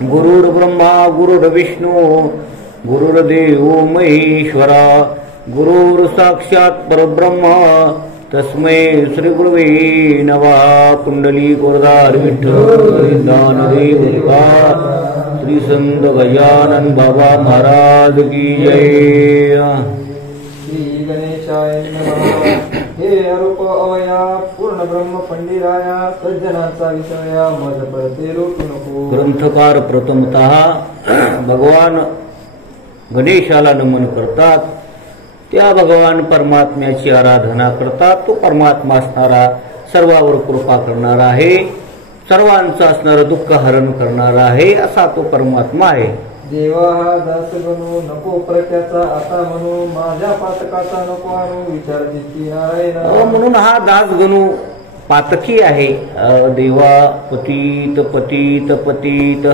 गुरुर्ब्रह्मा गुरुर्विष्णू गुरुर्देव महेश्वरा गुरुर्साक्षात् परब्रह्म तस्मै श्री गुरुवे नमः। कुंडली गोरदार विठ्ठल दानदेव श्री संत गजानन बाबा महाराज की जय। श्री गणेशाय नमः। हे अरूप अवया पूर्ण ब्रह्म पंडिराया सज्जनाचा विषया मज परते रोटू नको। ग्रंथकार प्रथमतः भगवान गणेशाला नमन करतात, त्या भगवान परमात्म्याची आराधना करतात। तो परमात्मा असणारा, सर्वावर कृपा करणारा आहे, सर्वांचं असणारं दुःख हरण करणारा आहे, असा तो परमात्मा आहे। देवा हा दास गणू नको प्रत्याचा आता म्हणू माझ्या पातकाचा नको आणू विचार जिती नारायण। म्हणून हा दास गणू पातकी आहे। देवा पतित पतित पतित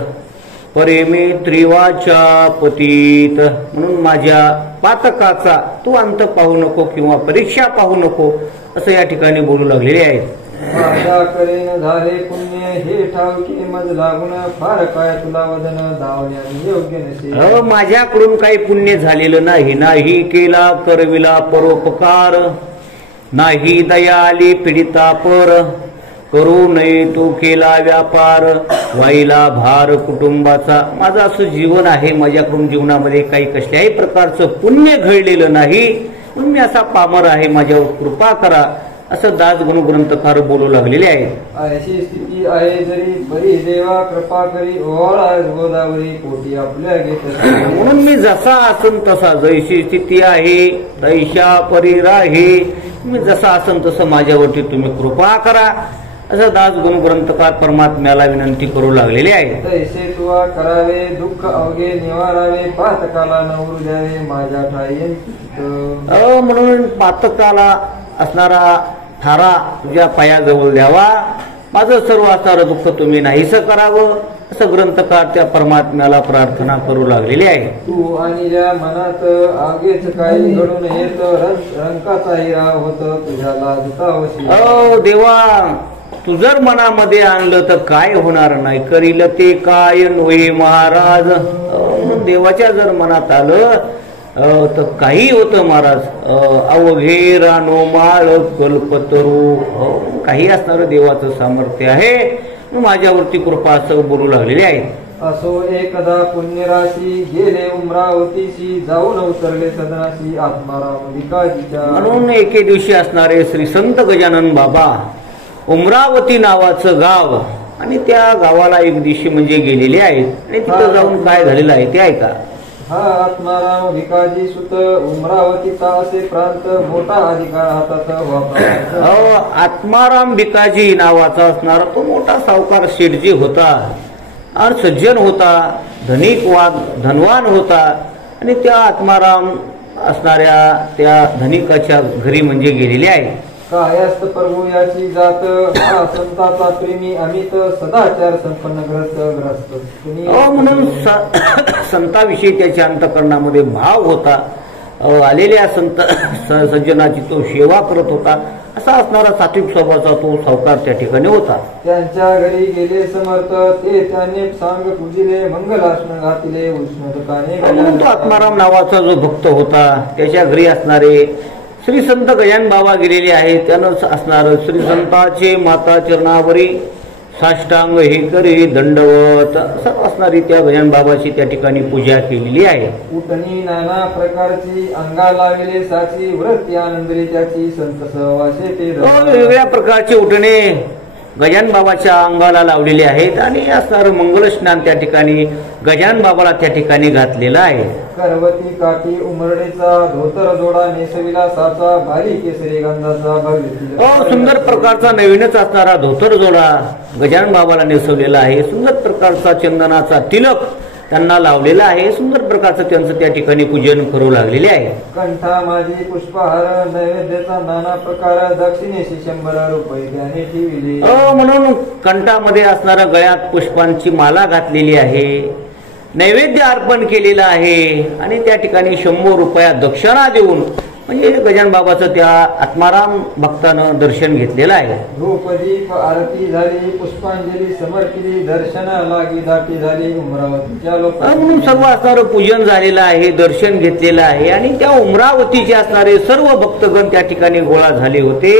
परेमे त्रिवाचा पतित, म्हणून माझ्या पातकाचा तू अंत पाहू नको किंवा परीक्षा पाहू नको, असं या ठिकाणी बोलू लागलेले आहेत। माझ्या करेन झाले पुण्य हे ठावकी मज लागून फार काय तुला वदन धावण्याने योग्य नसे। माझ्याकडून काही पुण्य झालेलं नाही, नाही केला करविला परोपकार, नाही दया आली पीडिता पर, करू नये तू केला व्यापार, वाईला भार कुटुंबाचा। माझं असं जीवन आहे, माझ्याकडून जीवनामध्ये काही कसल्याही प्रकारचं पुण्य घडलेलं नाही, म्हणून मी असा पामर आहे, माझ्यावर कृपा करा, असं दास गणू ग्रंथकार बोलू लागलेले आहेत। अशी स्थिती आहे जरी बरी देवा कृपा करी ओळा गोदावरी पोटी आपल्या घेत। म्हणून मी जसा असन तसा, जैशी स्थिती आहे तैशा परी राहे, मी जसा असन तसं माझ्यावरती तुम्ही कृपा करा, असं दास गणू ग्रंथकार परमात्म्याला विनंती करू लागलेले आहे। तैसे तुवा करावे दुःख अवघे निवारावे पातकाला नवरू द्यावे माझ्या ठाई। म्हणून पातकाला असणारा थारा तुझ्या पायाजवळ द्यावा, माझं सर्व असणारं दुःख तुम्ही नाहीसं करावं, असं ग्रंथकार त्या परमात्म्याला प्रार्थना करू लागलेली आहे। तू आणि ज्या मनात आगेच काही घडून येत रंकाचा हिरा होत तुझ्या लाजतावशी। देवा तू जर मनामध्ये आणलं तर काय होणार नाही, करील ते काय नोहे महाराज। देवाच्या जर मनात आलं तर काही होतं महाराज। अवघे रानो माळ कल्पतरू, काही असणारं देवाचं सामर्थ्य आहे, माझ्यावरती कृपा असं बोलू लागलेले आहे। असो एकदा पुण्यराशी गेले उमरावतीशी जाऊन उतरले सदनाशी आत्माराम विकाजीच्या। म्हणून एके दिवशी असणारे श्री संत गजानन बाबा उमरावती नावाचं गाव, आणि त्या गावाला एक दिवशी म्हणजे गेलेले आहेत, आणि तिथं जाऊन काय झालेलं आहे ते ऐका। हा आत्माराम भिकाजी सुत उमरावतीचा असे प्रांत मोठा अधिकार हातात वापरला। आत्माराम भिकाजी नावाचा असणारा तो मोठा सावकार शेठजी होता, आणि सज्जन होता, धनवान होता, आणि त्या आत्माराम असणाऱ्या त्या धनिकाच्या घरी म्हणजे गेलेले आहे। कायस्त प्रभू याची जात हा संताचा प्रेमी अमित सदाचार संपन्न ग्रस्त। म्हणून संताविषयी त्याच्या अंतःकरणामध्ये भाव होता, आलेल्या संत सज्जनाची तो सेवा करत होता, असा असणारा सात्विक स्वभावाचा तो सावकार त्या ठिकाणी होता। त्यांच्या घरी गेले समर्थ ते त्याने सांग पूजिले मंगलासन घातले उष्णकाने। म्हणून तो आत्माराम नावाचा जो भक्त होता त्याच्या घरी असणारे श्री संत गजानन बाबा गेलेले आहेत, त्यानं असणार श्री संताचे माता चरणावरी साष्टांग हे करी दंडवत, असं असणारी त्या गजानन बाबाची त्या ठिकाणी पूजा केलेली आहे। उठणी नाना प्रकारची अंगा लाविले साची व्रती आनंदरी त्याची संत सहवासे ते वेगवेगळ्या प्रकारचे उठणे गजानन बाबाच्या अंगाला लावलेले आहेत, आणि असणारं मंगल स्नान त्या ठिकाणी गजानन बाबाला त्या ठिकाणी घातलेला आहे। करवती काठी उमरडेचा धोतर जोडा नेसविला साचा भारी केसरी गंधाचा भव्य सुंदर प्रकारचा नवीनच असणारा धोतर जोडा गजानन बाबाला नेसवलेला आहे, सुंदर प्रकारचा चंदनाचा तिलक त्यांना लावलेला आहे, सुंदर प्रकारचं त्यांचं त्या ठिकाणी पूजन करू लागलेले आहे। कंठा माझी पुष्पहार नैवेद्याचा नाना प्रकार दक्षिणेशी 100 रुपये त्याने ठेविले। म्हणून कंठामध्ये असणाऱ्या गळ्यात पुष्पांची माला घातलेली आहे, नैवेद्य अर्पण केलेला आहे, आणि त्या ठिकाणी 100 रुपया दक्षिणा देऊन म्हणजे गजानन बाबाचं त्या आत्माराम भक्तानं दर्शन घेतलेलं आहे. धूपदीप आरती झाली, पुष्पांजली समर्पिली, दर्शना लागी दाटी झाली उमरावतीच्या लोक. म्हणून सर्व असणारं पूजन झालेलं आहे, दर्शन घेतलेलं आहे आणि त्या उमरावतीचे असणारे सर्व भक्तगण त्या ठिकाणी गोळा झाले होते.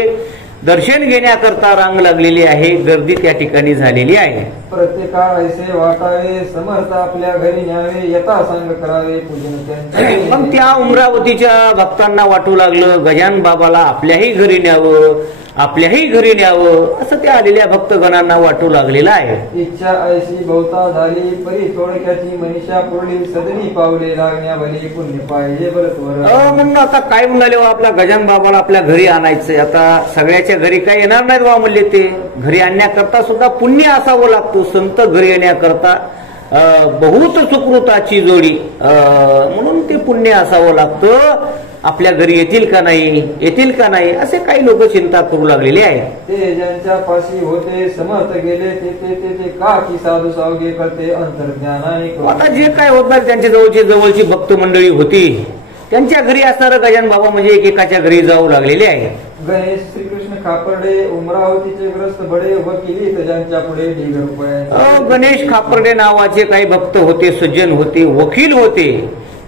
दर्शन घेण्याकरता रांग लागलेली आहे, गर्दी त्या ठिकाणी झालेली आहे. प्रत्येका ऐसे वाटावे, समर्थ आपल्या घरी न्यावे, यथा सांग करावे पूजन त्यांचे. मग त्या उमरावतीच्या भक्तांना वाटू लागलं गजानन बाबाला आपल्याही घरी न्यावं, आपल्याही घरी न्यावं असं त्या आलेल्या भक्तगणांना वाटू लागलेलं आहे. इच्छा ऐशी बहुता झाली, परी थोडक्याची मनीषा पुरली, सदनी पावले लागण्या भली पुण्य पाहिजे बरतवर. म्हणून आता काय म्हणाले आपल्या गजानन बाबाला आपल्या घरी आणायचंय. आता सगळ्याच्या घरी काय येणार नाहीत बा म्हणले, ते घरी आणण्याकरता सुद्धा पुण्य असावं लागतं. संत घरी येण्याकरता बहुत सुकृताची जोडी, म्हणून ते पुण्य असावं लागतं. आपल्या घरी येतील का नाही, येतील का नाही असे काही लोक चिंता करू लागलेले आहे. ते ज्यांच्या पाशी होते समर्थ गेले, ते का की साधू सावगे करते अंतर्ज्ञानाने. आता जे काय होणार त्यांच्या जवळची भक्त मंडळी होती, त्यांच्या घरी असणारं गजानन बाबा म्हणजे एकेकाच्या घरी जाऊ लागलेले आहे. गणेश श्रीकृष्ण खापर्डे उमरावतीचे ग्रस्त बडे वकिली, ज्यांच्या पुढे ढीग रुपये. गणेश खापर्डे नावाचे काही भक्त होते, सज्जन होते, वकील होते.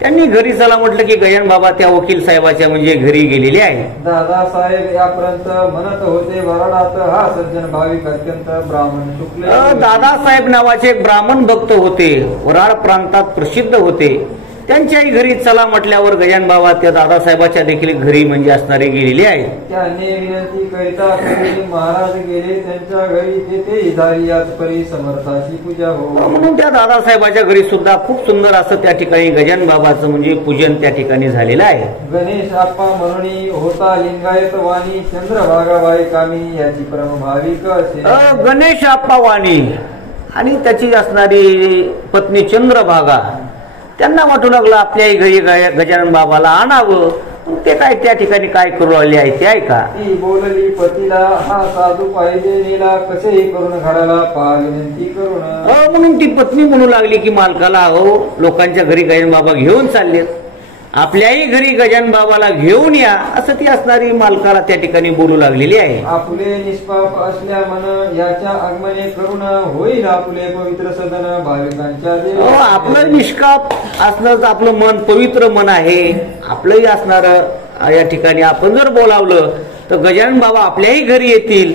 त्यांनी घरी चला म्हटलं की गजानन बाबा त्या वकील साहेबाच्या म्हणजे घरी गेलेले आहे. दादासाहेब यापर्यंत म्हणत होते वराडात, हा सज्जन भाविक अत्यंत ब्राह्मण शुक्ल. दादासाहेब नावाचे एक ब्राह्मण भक्त होते, वराड प्रांतात प्रसिद्ध होते. त्यांच्याही घरी चला म्हटल्यावर गजानन बाबा त्या दादासाहेबाच्या देखील घरी म्हणजे असणारे गेलेले आहेत. त्याने विनंती करिता महाराज गेले त्यांच्या घरी, तेथे झाली याच परी समर्थाची पूजा हो. म्हणून त्या दादासाहेबाच्या घरी सुद्धा खूप सुंदर असं त्या ठिकाणी गजानन बाबाचं म्हणजे पूजन त्या ठिकाणी झालेलं आहे. गणेश आप्पा म्हणून होता लिंगायत वाणी, चंद्रभागाबाई कामी याची परम भाविक असे. गणेश आप्पा वाणी आणि त्याची असणारी पत्नी चंद्रभागा, त्यांना वाटू लागलं आपल्याही घरी गजानन बाबाला आणावं. ते काय त्या ठिकाणी काय करू लागले आहे ते ऐका. ती बोलली पतीला, हा साधू पाहिजे नेला, कसेही करून घराला पहा विनंती करून. म्हणून ती पत्नी म्हणू लागली की मालकाला, हो लोकांच्या घरी गजानन बाबा घेऊन चाललेत, आपल्याही घरी गजानन बाबाला घेऊन या असं ती असणारी मालकाला त्या ठिकाणी बोलू लागलेली आहे. आपले निष्पाप असल्या मन याच्या आगमने करून, होईल आपले पवित्र सदन भाविकांच्या देव. आपलं निष्पाप असणं आपलं मन पवित्र मन आहे. आपलंही असणार या ठिकाणी आपण जर बोलावलं तर गजानन बाबा आपल्याही घरी येतील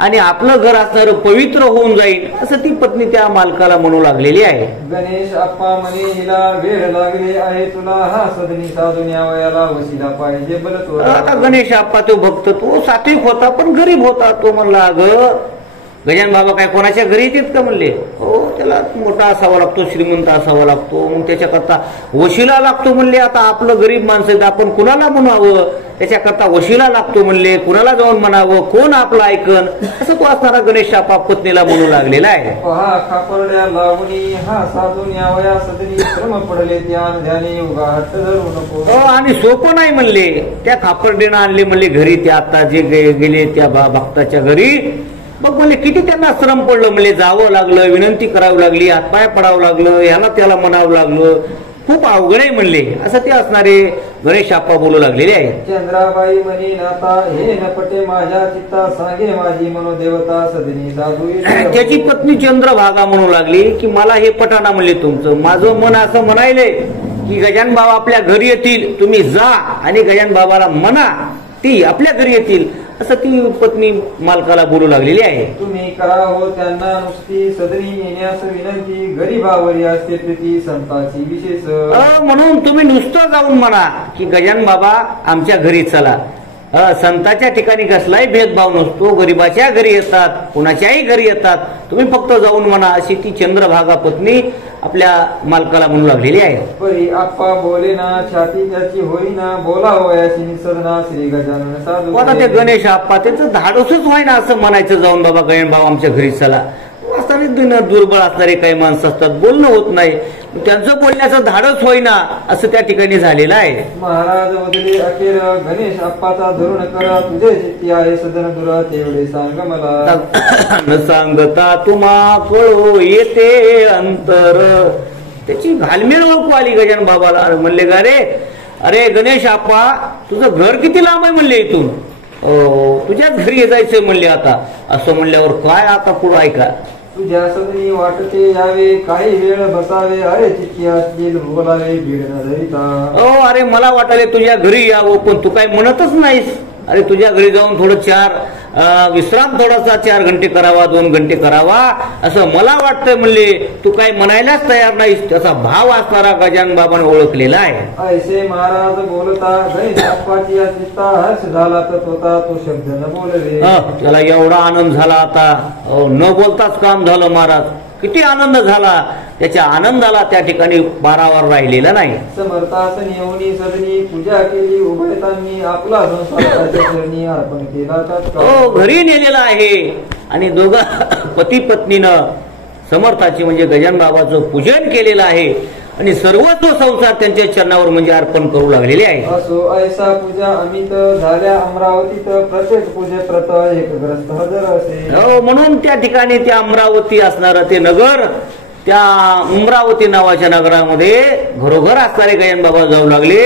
आणि आपलं घर असणार पवित्र होऊन जाईल असं ती पत्नी त्या मालकाला म्हणू लागलेली आहे. गणेश आप्पा म्हणे, हिला वेळ लागले आहे तुला, हा सदनी साधून यावयाला वशिला पाहिजे बलतो. आता गणेश आप्पा तो भक्त, तो सात्विक होता पण गरीब होता. तो म्हणला, अगं गजानन बाबा काय कोणाच्या घरी येतात का म्हणले. हो त्याला मोठा असावा लागतो, श्रीमंत असावा लागतो, मग त्याच्याकरता वशिला लागतो म्हणले. आता आपलं गरीब माणसं आपण कुणाला म्हणावं, त्याच्याकरता वशिला लागतो म्हणले, कुणाला जाऊन म्हणावं, कोण आपलं ऐकन असं तो असणारा गणेश आप्पा पत्नीला म्हणू लागलेला आहे. पहा खापर्ड्या लावणी, हा साधून यावया सदनी, श्रम पडले ध्यान ध्यानी उगा हट्ट धरू नको. आणि सोपं नाही म्हणले. त्या खापर्डीनं आणले म्हणले घरी, त्या आता जे गेले त्या भक्ताच्या घरी. मग म्हणले किती त्यांना श्रम पडलं म्हणले, जावं लागलं, विनंती करावी लागली, हातपाय पडावं लागलं, याला त्याला म्हणावं लागलं, खूप अवघड आहे म्हणले असं ते असणारे गणेश आप्पा बोलू लागलेले आहे. चंद्राबाई म्हणी नाता, हे नपटे माझ्या चित्ता, सांगे माझी मनोदेवता सदनी साधू. त्याची पत्नी चंद्रभागा म्हणू लागली की मला हे पटाना म्हणले, तुमचं माझं मन असं म्हणायलंय की गजानन बाबा आपल्या घरी येतील, तुम्ही जा आणि गजानन बाबाला म्हणा ती आपल्या घरी येतील असं ती पत्नी मालकाला बोलू लागलेली आहे. तुम्ही करा हो त्यांना नुसती सदरी येण्यास विनंती, गरीबावरी असते प्रीती संताची विशेष. म्हणून तुम्ही नुसतं जाऊन म्हणा की गजानन बाबा आमच्या घरी चला. संतांच्या ठिकाणी कसलाही भेदभाव नसतो, गरीबाच्या घरी येतात, कुणाच्याही घरी येतात, तुम्ही फक्त जाऊन म्हणा अशी ती चंद्रभागा पत्नी आपल्या मालकाला म्हणू लागलेली आहे. परी आप्पा बोले ना, छाती त्याची होईना, बोलावयाची निसरना श्री गजानन साधू. आता ते गणेश आप्पा त्याचं धाडसच व्हाय ना असं म्हणायचं जाऊन, बाबा गजानन बाबा आमच्या घरी चला. असणारे दुर्बळ असणारे काही माणसं असतात, बोलणं होत नाही, त्यांचं बोलण्याचं धाडस होईना असं त्या ठिकाणी झालेलं आहे. महाराज वदले अखेर, गणेश आप्पाचा धरून करा, तुझे चित्ती आहे सदन दुरा, तेवढे सांग मला. न सांगता तुम्हा कळो येते अंतर. त्याची घालमेल ओळखू आली गजानन बाबाला. म्हणले का रे अरे गणेश आप्पा, तुझं घर किती लांब आहे म्हणले इथून? तुझ्याच घरी जायचंय म्हणले आता. असं म्हणल्यावर काय आता पुढं ऐका. तुझ्या सदनी वाटते यावे, काही वेळ बसावे, अरे चित्ती असतील बोलावे भीड न धरिता. अरे मला वाटायला तुझ्या घरी यावं, पण तू काय म्हणतच नाहीस. अरे तुझ्या घरी जाऊन थोडं विश्राम थोडासा 4 घंटे करावा, 2 घंटे करावा असं मला वाटतंय म्हणले. तू काय म्हणायलाच तयार नाहीस. त्याचा भाव असणारा गजानन बाबाने ओळखलेला आहे. ऐसे महाराज बोलता गणेश बाप्पाची चित्ता हर्ष झाला तर तो शब्द न बोलले. त्याला एवढा आनंद झाला आता, न बोलताच काम झालं महाराज. किती आनंद झाला. त्याच्या आनंदाला त्या ठिकाणी पारावर राहिलेला नाही. समर्थासन येऊनी सदनी पूजा केली, उभयतांनी आपला संसार चरणी अर्पण केला. घरी नेलेला आहे आणि दोघा पती पत्नीनं समर्थाची म्हणजे गजानन बाबाचं पूजन केलेलं आहे आणि सर्वस्व संसार त्यांच्या चरणावर म्हणजे अर्पण करू लागलेले आहे. असो ऐसा पूजा अमित झाल्या अमरावतीत, प्रत्येक पूजे प्रत एक ग्रस्त हजर असे. म्हणून त्या ठिकाणी त्या अमरावती असणार ते नगर, त्या अमरावती नावाच्या नगरामध्ये घरोघर असणारे गजानन बाबा जाऊ लागले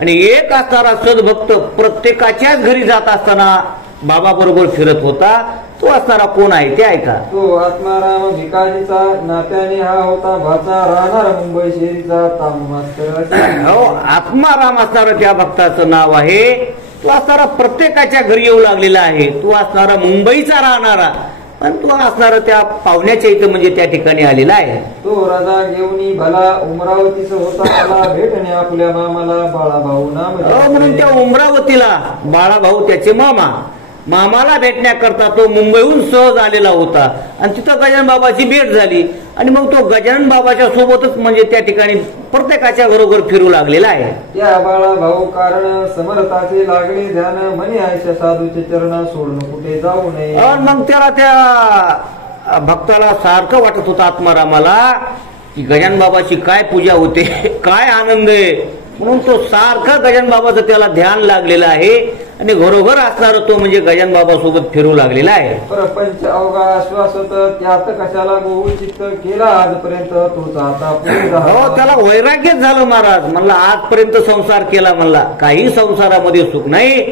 आणि एक असणारा सद्भक्त प्रत्येकाच्याच घरी जात असताना बाबा बरोबर फिरत होता. तो असणारा कोण आहे ते ऐका. तो आत्माराम भिकाजीचा, नात्याने हा होता भाचा, राहणार मुंबई शहरीचा ताम मास्तर. आत्माराम असणारा त्या भक्ताचं नाव आहे. तो असणारा प्रत्येकाच्या घरी येऊ लागलेला आहे. तो असणारा मुंबईचा राहणारा, पण तो असणारा त्या पाहुण्याच्या इथं म्हणजे त्या ठिकाणी आलेला आहे. तो राजा घेऊनी भला उमरावतीचा होता, मला भेटणे आपल्या मामाला बाळाभाऊ नाम. म्हणून त्या उमरावतीला बाळाभाऊ त्याचे मामाला भेटण्याकरता तो मुंबईहून सहज आलेला होता आणि तिथं गजानन बाबाची भेट झाली आणि मग तो गजानन बाबाच्या सोबतच म्हणजे त्या ठिकाणी प्रत्येकाच्या घरोघर फिरू लागलेला आहे. त्या बाळाभाऊ कारण समर्थाचे लागले ध्यान, म्हणे आयशा साधूचे चरण सोडून कुठे जाऊ नये. मग त्याला त्या भक्ताला सारखं वाटत होतं आत्मारामाला की गजानन बाबाची काय पूजा होते, काय आनंद आहे. म्हणून तो सारखं गजानन बाबाचं त्याला ध्यान लागलेलं आहे आणि घरोघर असणार तो म्हणजे गजानन बाबा सोबत फिरू लागलेला आहे. परपंच अवघा आश्वास होत, त्यात कशाला गोऊ चित्त केला आजपर्यंत तोच आता. त्याला वैराग्यच झालं महाराज. म्हणला आजपर्यंत संसार केला, म्हणला काही संसारामध्ये सुख नाही,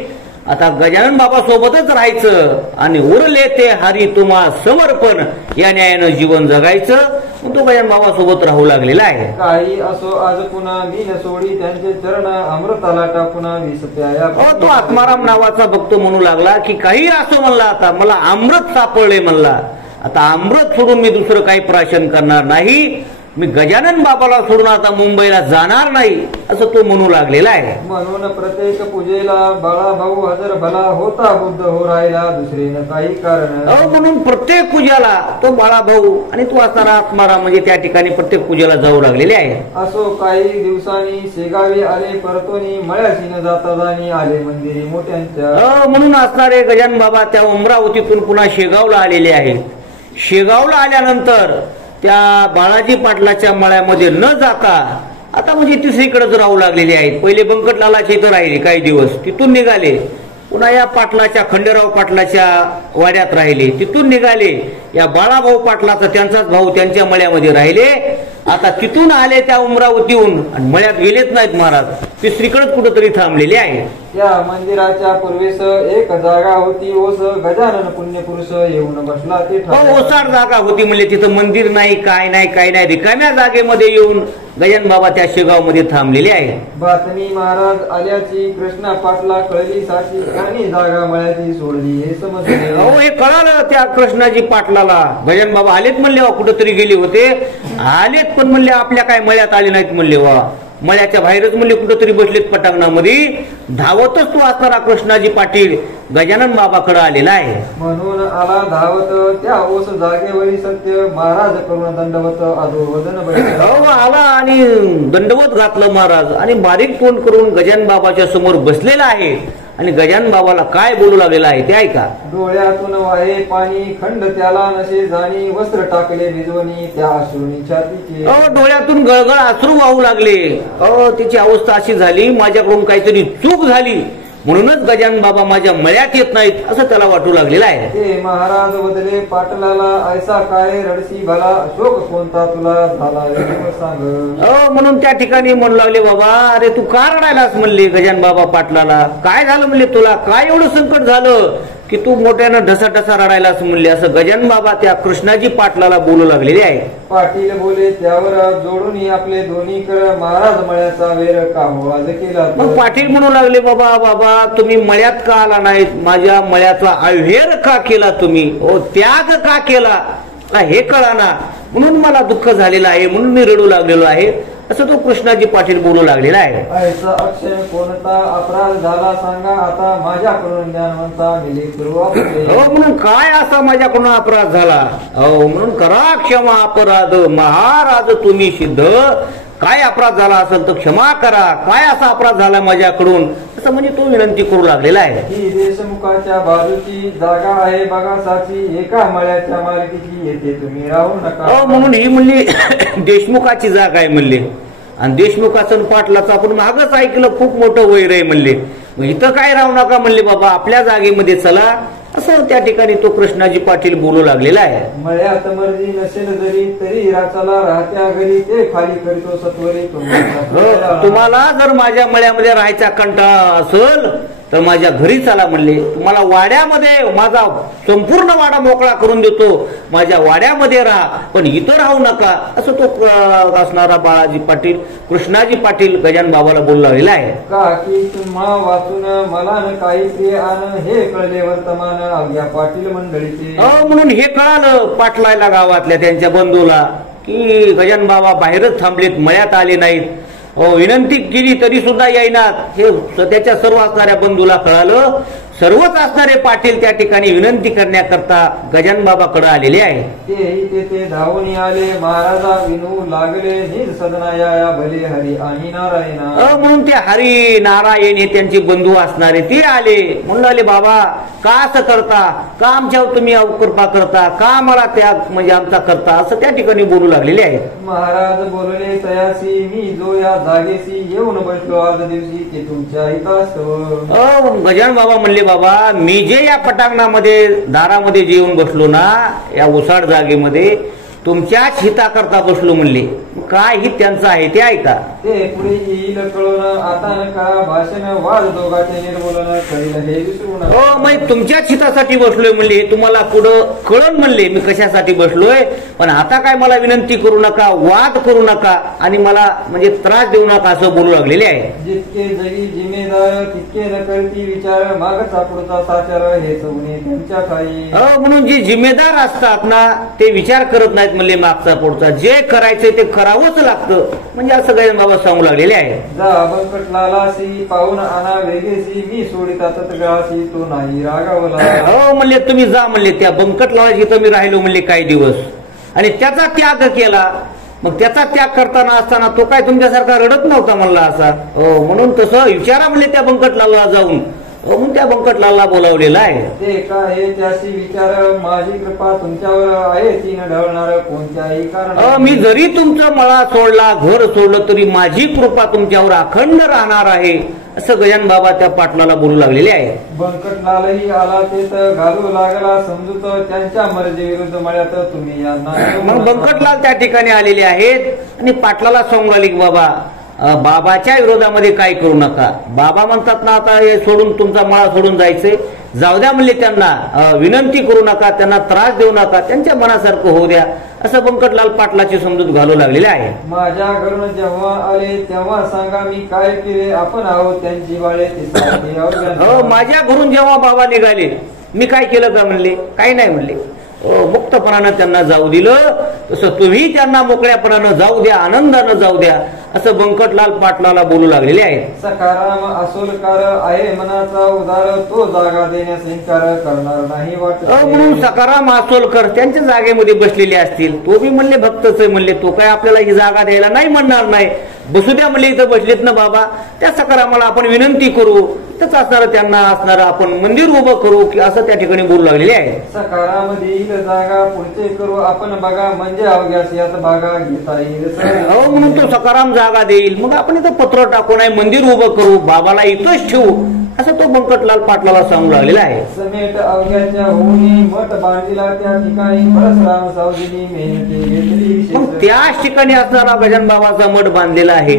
आता गजानन बाबा सोबतच राहायचं आणि उरले ते हरी तुम्हा समर्पण या न्यायानं जीवन जगायचं. तो गजानन बाबा सोबत राहू लागलेला आहे. काही असो आज पुन्हा बिन सोडी त्यांचे चरण अमृताला टाकून विष प्याया. तो आत्माराम नावाचा भक्त म्हणू लागला की काही असो म्हणला, आता मला अमृत सापडले म्हणला, आता अमृत सोडून मी दुसरं काही प्राशन करणार नाही, मी गजानन बाबाला सोडून आता मुंबईला जाणार नाही असं तो म्हणू लागलेला आहे. म्हणून प्रत्येक पूजेला बाळाभाऊ हजर भला होता, बुद्ध हो राहिला दुसरे न काही कारण. म्हणून प्रत्येक पूजेला तो बाळाभाऊ आणि तो असणारा आत्माराम म्हणजे त्या ठिकाणी प्रत्येक पूजेला जाऊ लागलेले आहे. असो काही दिवसांनी शेगावी आले, परतोनी मळ्याशी न जाता जाणी आले मंदिरी मोठ्यांच्या. म्हणून असणारे गजानन बाबा त्या अमरावतीतून पुन्हा शेगावला आलेले आहेत. शेगावला आल्यानंतर त्या बाळाजी पाटलाच्या मळ्यामध्ये न जाता आता म्हणजे तिसरीकडेच राहू लागलेले आहेत. पहिले बंकटलालाच्या इथं राहिले काही दिवस, तिथून निघाले पुन्हा या पाटलाच्या खंडेराव पाटलाच्या वाड्यात राहिले, तिथून निघाले या बाळाभाऊ पाटलाचा त्यांचाच भाऊ त्यांच्या मळ्यामध्ये राहिले. आता तिथून आले त्या अमरावतीहून आणि मळ्यात गेलेच नाहीत महाराज, तिसरीकडेच कुठंतरी थांबलेले आहे. त्या मंदिराच्या पूर्वेस एक जागा होती, ओस गजानन पुण्यपुरुष येऊन बसला ते. ओसाड जागा होती म्हणजे तिथं मंदिर नाही, काय नाही, काही नाही, रिकाम्या जागेमध्ये येऊन गजानन बाबा त्या शेगाव मध्ये थांबलेले आहे. बातमी महाराज आल्याची कृष्णा पाटला कळली, साची आणि जागा मळ्याची सोडली हे समजले. हे कळालं त्या कृष्णाजी पाटलाला. गजानन बाबा आलेत म्हणले, कुठंतरी गेले होते, आलेत पण म्हणले आपल्या काय मळ्यात आले नाहीत म्हणले, वा मळ्याच्या बाहेरच म्हणले कुठंतरी बसलेत पटांगणामध्ये. धावतच तो असणारा कृष्णाजी पाटील गजानन बाबाकडे आलेला आहे. म्हणून आला धावत त्या ओस जागेवरी सत्य महाराज करून दंडवत अधोवदन आला आणि दंडवत घातलं महाराज आणि बारीक तोंड करून गजानन बाबाच्या समोर बसलेला आहे आणि गजानन बाबाला काय बोलू लागलेला आहे ते ऐका. डोळ्यातून वाहे पाणी खंड त्याला नसे जाणी, वस्त्र टाकले भिजवणी त्या अश्रूनी छातीचे. डोळ्यातून गळगळ अश्रू वाहू लागले. तिची अवस्था अशी झाली, माझ्याकडून काहीतरी चूक झाली, म्हणूनच गजानन बाबा माझ्या मळ्यात येत नाहीत असं त्याला वाटू लागलेलं आहे. ते महाराज बदले पाटलाला ऐसा काय रडसी भला शोक कोणता तुला झाला रे सांग. म्हणून त्या ठिकाणी म्हणू लागले बाबा अरे तू का रडायलास म्हणले गजानन बाबा पाटलाला. काय झालं म्हणले तुला काय एवढं संकट झालं की तू मोठ्यानं ढसा ढसा रडायलास म्हणले असं गजानन बाबा त्या कृष्णाजी पाटलाला बोलू लागलेले आहे. पाटील बोले त्यावर जोडून आपले दोन्ही कर महाराज मळ्याचा वेर का आवाज केला. मग पाटील म्हणू लागले बाबा बाबा तुम्ही मळ्यात का आला नाहीत माझ्या मळ्याचा अवेर का केला तुम्ही त्याग का केला हे कळाना म्हणून मला दुःख झालेलं आहे म्हणून मी रडू लागलेलो आहे असं तो कृष्णाजी पाटील बोलू लागलेला आहे. ऐसा अक्षय कोणता अपराध झाला सांगा आता माझ्याकडून ज्ञानवंता दिली सुरुवात. म्हणून काय असा माझ्याकडून अपराध झाला म्हणून करा क्षमा अपराध महाराज तुम्ही सिद्ध. काय अपराध झाला असेल तर क्षमा करा काय असा अपराध झाला माझ्याकडून असं म्हणजे तो विनंती करू लागलेला आहे. ही देशमुखाच्या बाजूची जागा आहे बघा साची एका मळ्याच्या मालकीची येथे तुम्ही राहू नका. म्हणून ही म्हणली देशमुखाची जागा आहे म्हणले आणि देशमुखाचं पाटलाचं आपण मागच ऐकलं खूप मोठं वैर आहे म्हणले. मग इथं काय राहू नका म्हणले बाबा आपल्या जागेमध्ये चला असं त्या ठिकाणी तो कृष्णाजी पाटील बोलू लागलेला आहे. मळ्यात मर्जी नसेल जरी तरी राचाला राहत्या घरी ते खाली करतो सत्वरी. तुम्हाला जर माझ्या मळ्यामध्ये राहायचा कंटाळा असेल तर माझ्या घरी चला म्हणले. तुम्हाला वाड्यामध्ये माझा संपूर्ण वाडा मोकळा करून देतो माझ्या वाड्यामध्ये राहा पण इथं राहू नका असं तो असणारा बाळाजी पाटील कृष्णाजी पाटील गजानन बाबाला बोलू लागलेला आहे. का की तुम्हा वाचून मला न काही प्रिय आण हे कळले वर्तमान अवघ्या पाटील मंडळीचे. म्हणून हे कळालं पाटलायला गावातल्या त्यांच्या बंधूला की गजानन बाबा बाहेरच थांबलेत मळ्यात आले नाहीत. विनंती केली तरी सुद्धा येईनात हे त्याच्या सर्व असणाऱ्या बंधूला कळालं. सर्वच असणारे पाटील त्या ठिकाणी विनंती करण्याकरता गजानन बाबाकडे आलेले आहे. तेही तेथे धावून आले महाराजा विनू लागले निज सदना या भले हरी आणि नारायणा. म्हणून ते हरी नारायण हे त्यांचे बंधू असणारे ते आले म्हणून आले बाबा का असं करता का आमच्यावर तुम्ही कृपा करता का मला त्याग म्हणजे आमचा करता असं त्या ठिकाणी बोलू लागलेले आहेत. महाराज बोलले तयासी मी जो या जागेशी येऊन बसलो आज दिवशी ते तुमच्या हितास्तव. गजानन बाबा म्हणले बाबा मी जे या पटांगणामध्ये दारामध्ये जे येऊन बसलो ना या उसाड जागेमध्ये तुमच्याच हिताकरता बसलो म्हणले. काय हित त्यांचं आहे ते ऐका. ते पुढे येईल कळून आता नका भाषण वाद दोघांचे निर्मूलन करील हे विसरू नका. मग तुमच्याच हितासाठी बसलोय म्हणले तुम्हाला पुढं कळण म्हणले मी कशासाठी बसलोय पण आता काय मला विनंती करू नका वाद करू नका आणि मला म्हणजे त्रास देऊ नका असं बोलू लागलेले आहे. जितके जगी जिम्मेदार तितके न करती विचार मागचा पुढचा साचार हे चौने त्यांच्या काही. म्हणून जे जिम्मेदार असतात ना ते विचार करत नाहीत म्हणले मागचा पुढचा जे करायचंय ते करावंच लागतं म्हणजे असं गजानन बाबा सांगू लागलेले आहे. जा बंकटलालासी पाहून आणा वेगेसी मी सोडिता तत्गासी तो नाही रागावला. म्हणले तुम्ही जा म्हणले त्या बंकटलालाची तर मी राहिलो म्हणले काही दिवस आणि त्याचा त्याग केला. मग त्याचा त्याग करताना असताना तो काय तुमच्यासारखा रडत नव्हता म्हणला असा. म्हणून तसं विचारा म्हणले त्या बंकटलाला जाऊन म्हणून त्या बंकटलाला बोलावलेला आहे. ते काय त्याशी विचार माझी कृपा तुमच्यावर आहे ती न ढळणार कोणत्याही कारण. मी जरी तुमचं मळा सोडला घर सोडलं तरी माझी कृपा तुमच्यावर अखंड राहणार आहे असं गजानन बाबा त्या पाटलाला बोलू लागलेले आहे. बंकटलालही आला ते तर घालू लागला समजूत त्यांच्या मर्जी विरुद्ध मळ्यात तुम्ही यांना. मग बंकटलाल त्या ठिकाणी आलेले आहेत आणि पाटलाला सांगू लागले की बाबा बाबाच्या विरोधामध्ये काय करू नका. बाबा म्हणतात ना आता हे सोडून तुमचा मळा सोडून जायचंय जाऊ द्या म्हणले त्यांना विनंती करू नका त्यांना त्रास देऊ नका त्यांच्या मनासारखं होऊ द्या असं बंकटलाल पाटलाची समजूत घालू लागलेले आहे. माझ्या घरून जेव्हा आले तेव्हा सांगा मी काय केले आपण आहोत त्यांची बाळे. माझ्या घरून जेव्हा बाबा निघाले मी काय केलं का म्हणले काही नाही म्हणले. मुक्तपणानं त्यांना जाऊ दिलं तसं तुम्ही त्यांना मोकळ्यापणानं जाऊ द्या आनंदानं जाऊ द्या असं बंकटलाल पाटलाला बोलू लागलेले आहेत. सकाराम असोलकार आहे मनाचा उदार तो जागा देण्यास इन्कार करणार नाही वाटत. म्हणून सकाराम असोलकर त्यांच्या जागेमध्ये बसलेले असतील. तो बी म्हणले भक्तच आहे म्हणले तो काय आपल्याला ही जागा द्यायला नाही म्हणणार नाही. बसू द्या म्हणले इथं बसलेत ना बाबा त्या सकारामाला आपण विनंती करू तच असणार त्यांना असणार आपण मंदिर उभं करू की असं त्या ठिकाणी बोलू लागलेले आहे. सकाराम देईल जागा पुढचे करू आपण बघा म्हणजे अवघ्यास यात बागा घेता येईल. म्हणून तो सकाराम जागा देईल मग आपण इथं पत्र टाकू नाही मंदिर उभं करू बाबाला इथंच ठेवू असं तो बंकटलाल पाटलाला सांगू लागलेला आहे. समेट अवघ्याच्या होऊनी मठ बांधिला त्या ठिकाणी परशुराम सावजीनी मेहनती घेतली. मग त्याच ठिकाणी असणारा गजानन बाबाचा मठ बांधलेला आहे.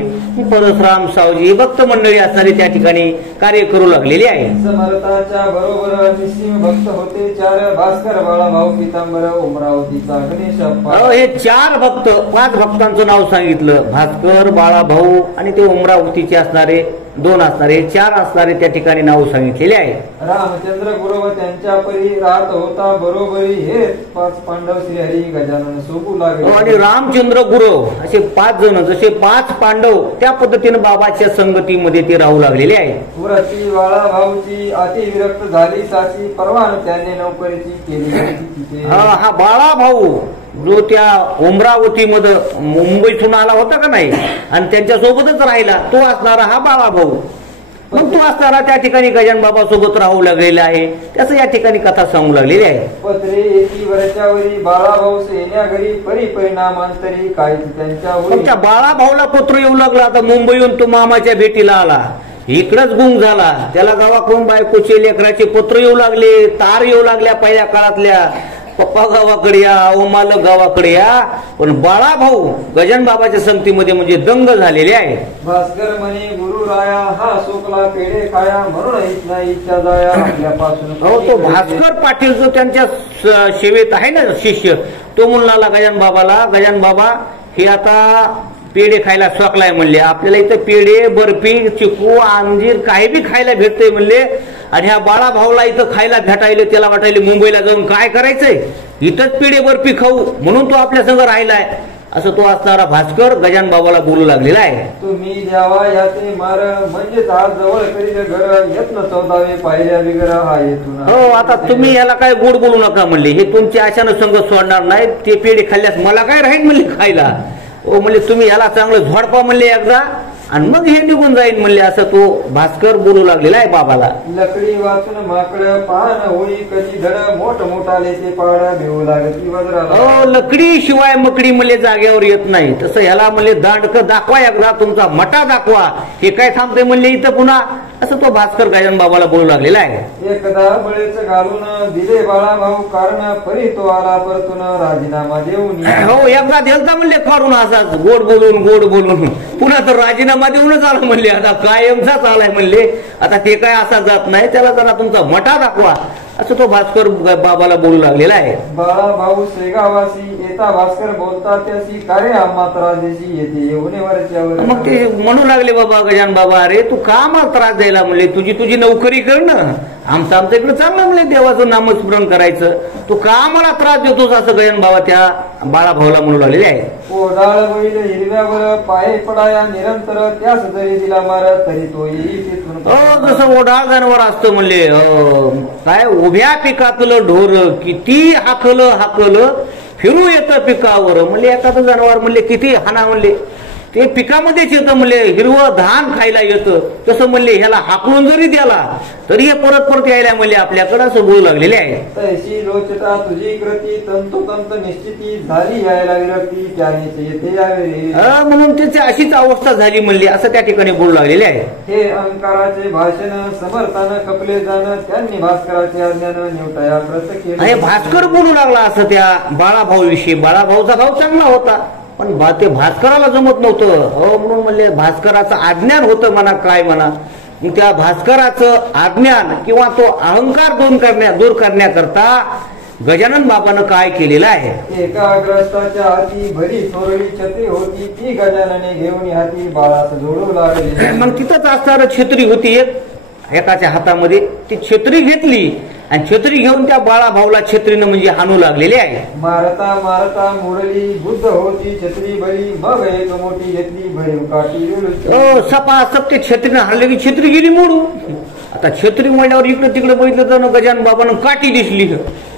परशुराम सावजी भक्त मंडळी असणारी त्या ठिकाणी कार्य करू लागलेली आहे. समर्थाच्या बरोबर निस्सिम भक्त होते चार, भास्कर बाळाभाऊ पितांबर उमरावतीचा गणेश अप्पा. हे 4 भक्त, 5 भक्तांचं नाव सांगितलं. भास्कर, बाळाभाऊ आणि ते उमरावतीचे असणारे 2 असणारे, 4 असणारे त्या ठिकाणी नाव सांगितलेले आहे. रामचंद्र गुरव त्यांच्या परी राहत होता बरोबरी, हे 5 पांडव श्रीहरी गजानन सोबू लागले. आणि रामचंद्र गुरव असे 5 जण, जसे 5 पांडव त्या पद्धतीने बाबाच्या संगतीमध्ये ते राहू लागलेले आहे. पुरती बाळाभाऊची अतिविरक्त झाली साची, परवान त्याने नोकरीची केली. हा बाळाभाऊ जो त्या उमरावतीमध्ये मुंबईतून आला होता का नाही आणि त्यांच्या सोबतच राहिला, तो असणारा हा बाळाभाऊ. मग तो असणारा त्या ठिकाणी गजानन बाबा सोबत राहू लागलेला आहे. त्याचं या ठिकाणी कथा सांगू लागलेली आहे. पत्रे येती वरच्यावरी बाळाभाऊ येण्या घरी परी परिणामांतरी काही त्यांच्या. त्या बाळाभाऊला पत्र येऊ लागला. आता मुंबईहून तो मामाच्या भेटीला आला, इकडच गुंग झाला. त्याला गावाकडून बायकोचे लेकराचे पत्र येऊ लागले, तार येऊ लागल्या पहिल्या काळातल्या, पप्पा गावाकडे या, ओ मालक गावाकडे या. पण बाळाभाऊ गजानन बाबाच्या संगतीमध्ये म्हणजे दंग झालेले आहे. भास्कर म्हणे गुरु राया हा सोकला पेढे खाया, म्हणून नाही इच्छा जाया आपल्यापासून. हो, तो भास्कर पाटील जो त्यांच्या सेवेत आहे ना शिष्य, तो म्हणला गजानन बाबाला, गजानन बाबा हे आता पेढे खायला सोकलाय म्हणले. आपल्याला इथं पेढे, बर्फी, चिकू, अंजीर काही बी खायला भेटतंय म्हणले. आणि ह्या बाळाभाऊला इथं खायला भेटायला, त्याला वाटायले मुंबईला जाऊन काय करायचंय, इथंच पेढे बर्फी खाऊ, म्हणून तो आपल्या संग राहिलाय. असं तो असणारा भास्कर गजानन बाबाला बोलू लागलेला आहे. तुम्ही द्यावा याचे मार, म्हणजेच हा जवळ करील घर, यत्न 14 पाहिल्या बिगर हा येतून. हो, आता तुम्ही याला काय गोड बोलू नका म्हणले. हे तुमच्या आशानं संग सोडणार नाही. ते पेढे खाल्ल्यास मला काय राहील म्हणले खायला. ओ म्हणले तुम्ही याला चांगलं झोडपा म्हणले एकदा, आणि मग हे निघून जाईल म्हणले. असं तो भास्कर बोलू लागलेला आहे बाबाला. लकडी वाचून माकड पान होई कधी धड, मोठ मोठाले ते पाड भिवू लागती वज्राला. हो, लकडी शिवाय मकडी म्हणले जागेवर येत नाही. तसं ह्याला म्हणले दांडक दाखवा एकदा, तुमचा मटा दाखवा. हे काय थांबते म्हणले इथं पुन्हा. असं तो भास्कर गजानन बाबाला बोलू लागलेला आहे. एकदा बळेच घालून दिले बाळाभाऊ कारण, परी तो आला परतून राजीनामा देऊन. हो, एकदा दिलता म्हणले काढून असाच गोड बोलून पुन्हा तर राजीनामा देऊनच आला म्हणले. आता कायमचाच आलाय म्हणले. आता ते काय असा जात नाही, त्याला जरा तुमचा मटा दाखवा. असं तो भास्कर बाबाला बोलू लागलेला आहे. बाळाभाऊ शेगावासी येता भास्कर बोलता त्याशी, काय आम्हा त्रास देशी येते येऊन वरच्यावर. मग ते म्हणू लागले बाबा गजानन बाबा, अरे तू का मला त्रास द्यायला म्हणले, तुझी नोकरी कर ना, आमच्या इकडे चांगलं म्हणले देवाचं नामस्मरण करायचं, तू का मला त्रास देतोस. असं गजानन बाबा त्या बाळाभाऊला म्हणू लागलेले आहे. ओढाळ बैल हिरव्यावर पाय पडाया निरंतर, त्यास जरी दिला मार तरी तो येईल तिथून. जसं ओढाळ जनावर असतं म्हणले. काय उभ्या पिकातलं ढोर किती हाकलं फिरू येतं पिकावर म्हणले. एखादं जनावर म्हणले किती हाना म्हणले, ते पिकामध्येच येतं म्हणले. हिरवं धान खायला येतं. तसं म्हणले ह्याला हाकलून जरी द्याला तरी हे परत यायला म्हणले आपल्याकडे. असं बोलू लागलेले आहे. तैशी लोचता तुझी कृती तंतोतंत निश्चिती झाली, यायला विरक्ती त्याने येते यावे. म्हणून त्याची अशीच अवस्था झाली म्हणली. असं त्या ठिकाणी बोलू लागलेले आहे. हे अहंकाराचे भाषण समर्थानं कपले जाणं, त्यांनी भास्कराच्या आज्ञानं निवटाया व्रत केलं. हे भास्कर बोलू लागला असं त्या बाळाभाऊ विषयी. बाळाभाऊचा भाऊ चांगला होता, पण ते भास्कराला जमत नव्हतं. हो, म्हणून म्हणले भास्कराचं अज्ञान होतं म्हणा, काय म्हणा. त्या भास्कराचं अज्ञान किंवा तो अहंकार दूर करण्याकरता गजानन बाबानं काय केलेलं आहे. एका ग्रस्ताच्या हाती भरी थोरली छत्री होती, ती गजानने घेऊन हाती बाळास जोडू लागली. मग तिथंच असणारं छत्री होती एकाच्या हातामध्ये. ती छत्री घेतली आणि छत्री घेऊन त्या बाळाभाऊला छत्रीनं म्हणजे हाणू लागलेले आहे. मारता मारता मोडली बुद्ध होती छत्री बळी, मग एक मोठी घेतली भरीव काठी. सपासप ते छत्रीनं हाणले की छत्री गेली मोडून. आता छत्री म्हणल्यावर इकडे तिकडे बघितलं तर गजानन बाबानं काठी दिसली.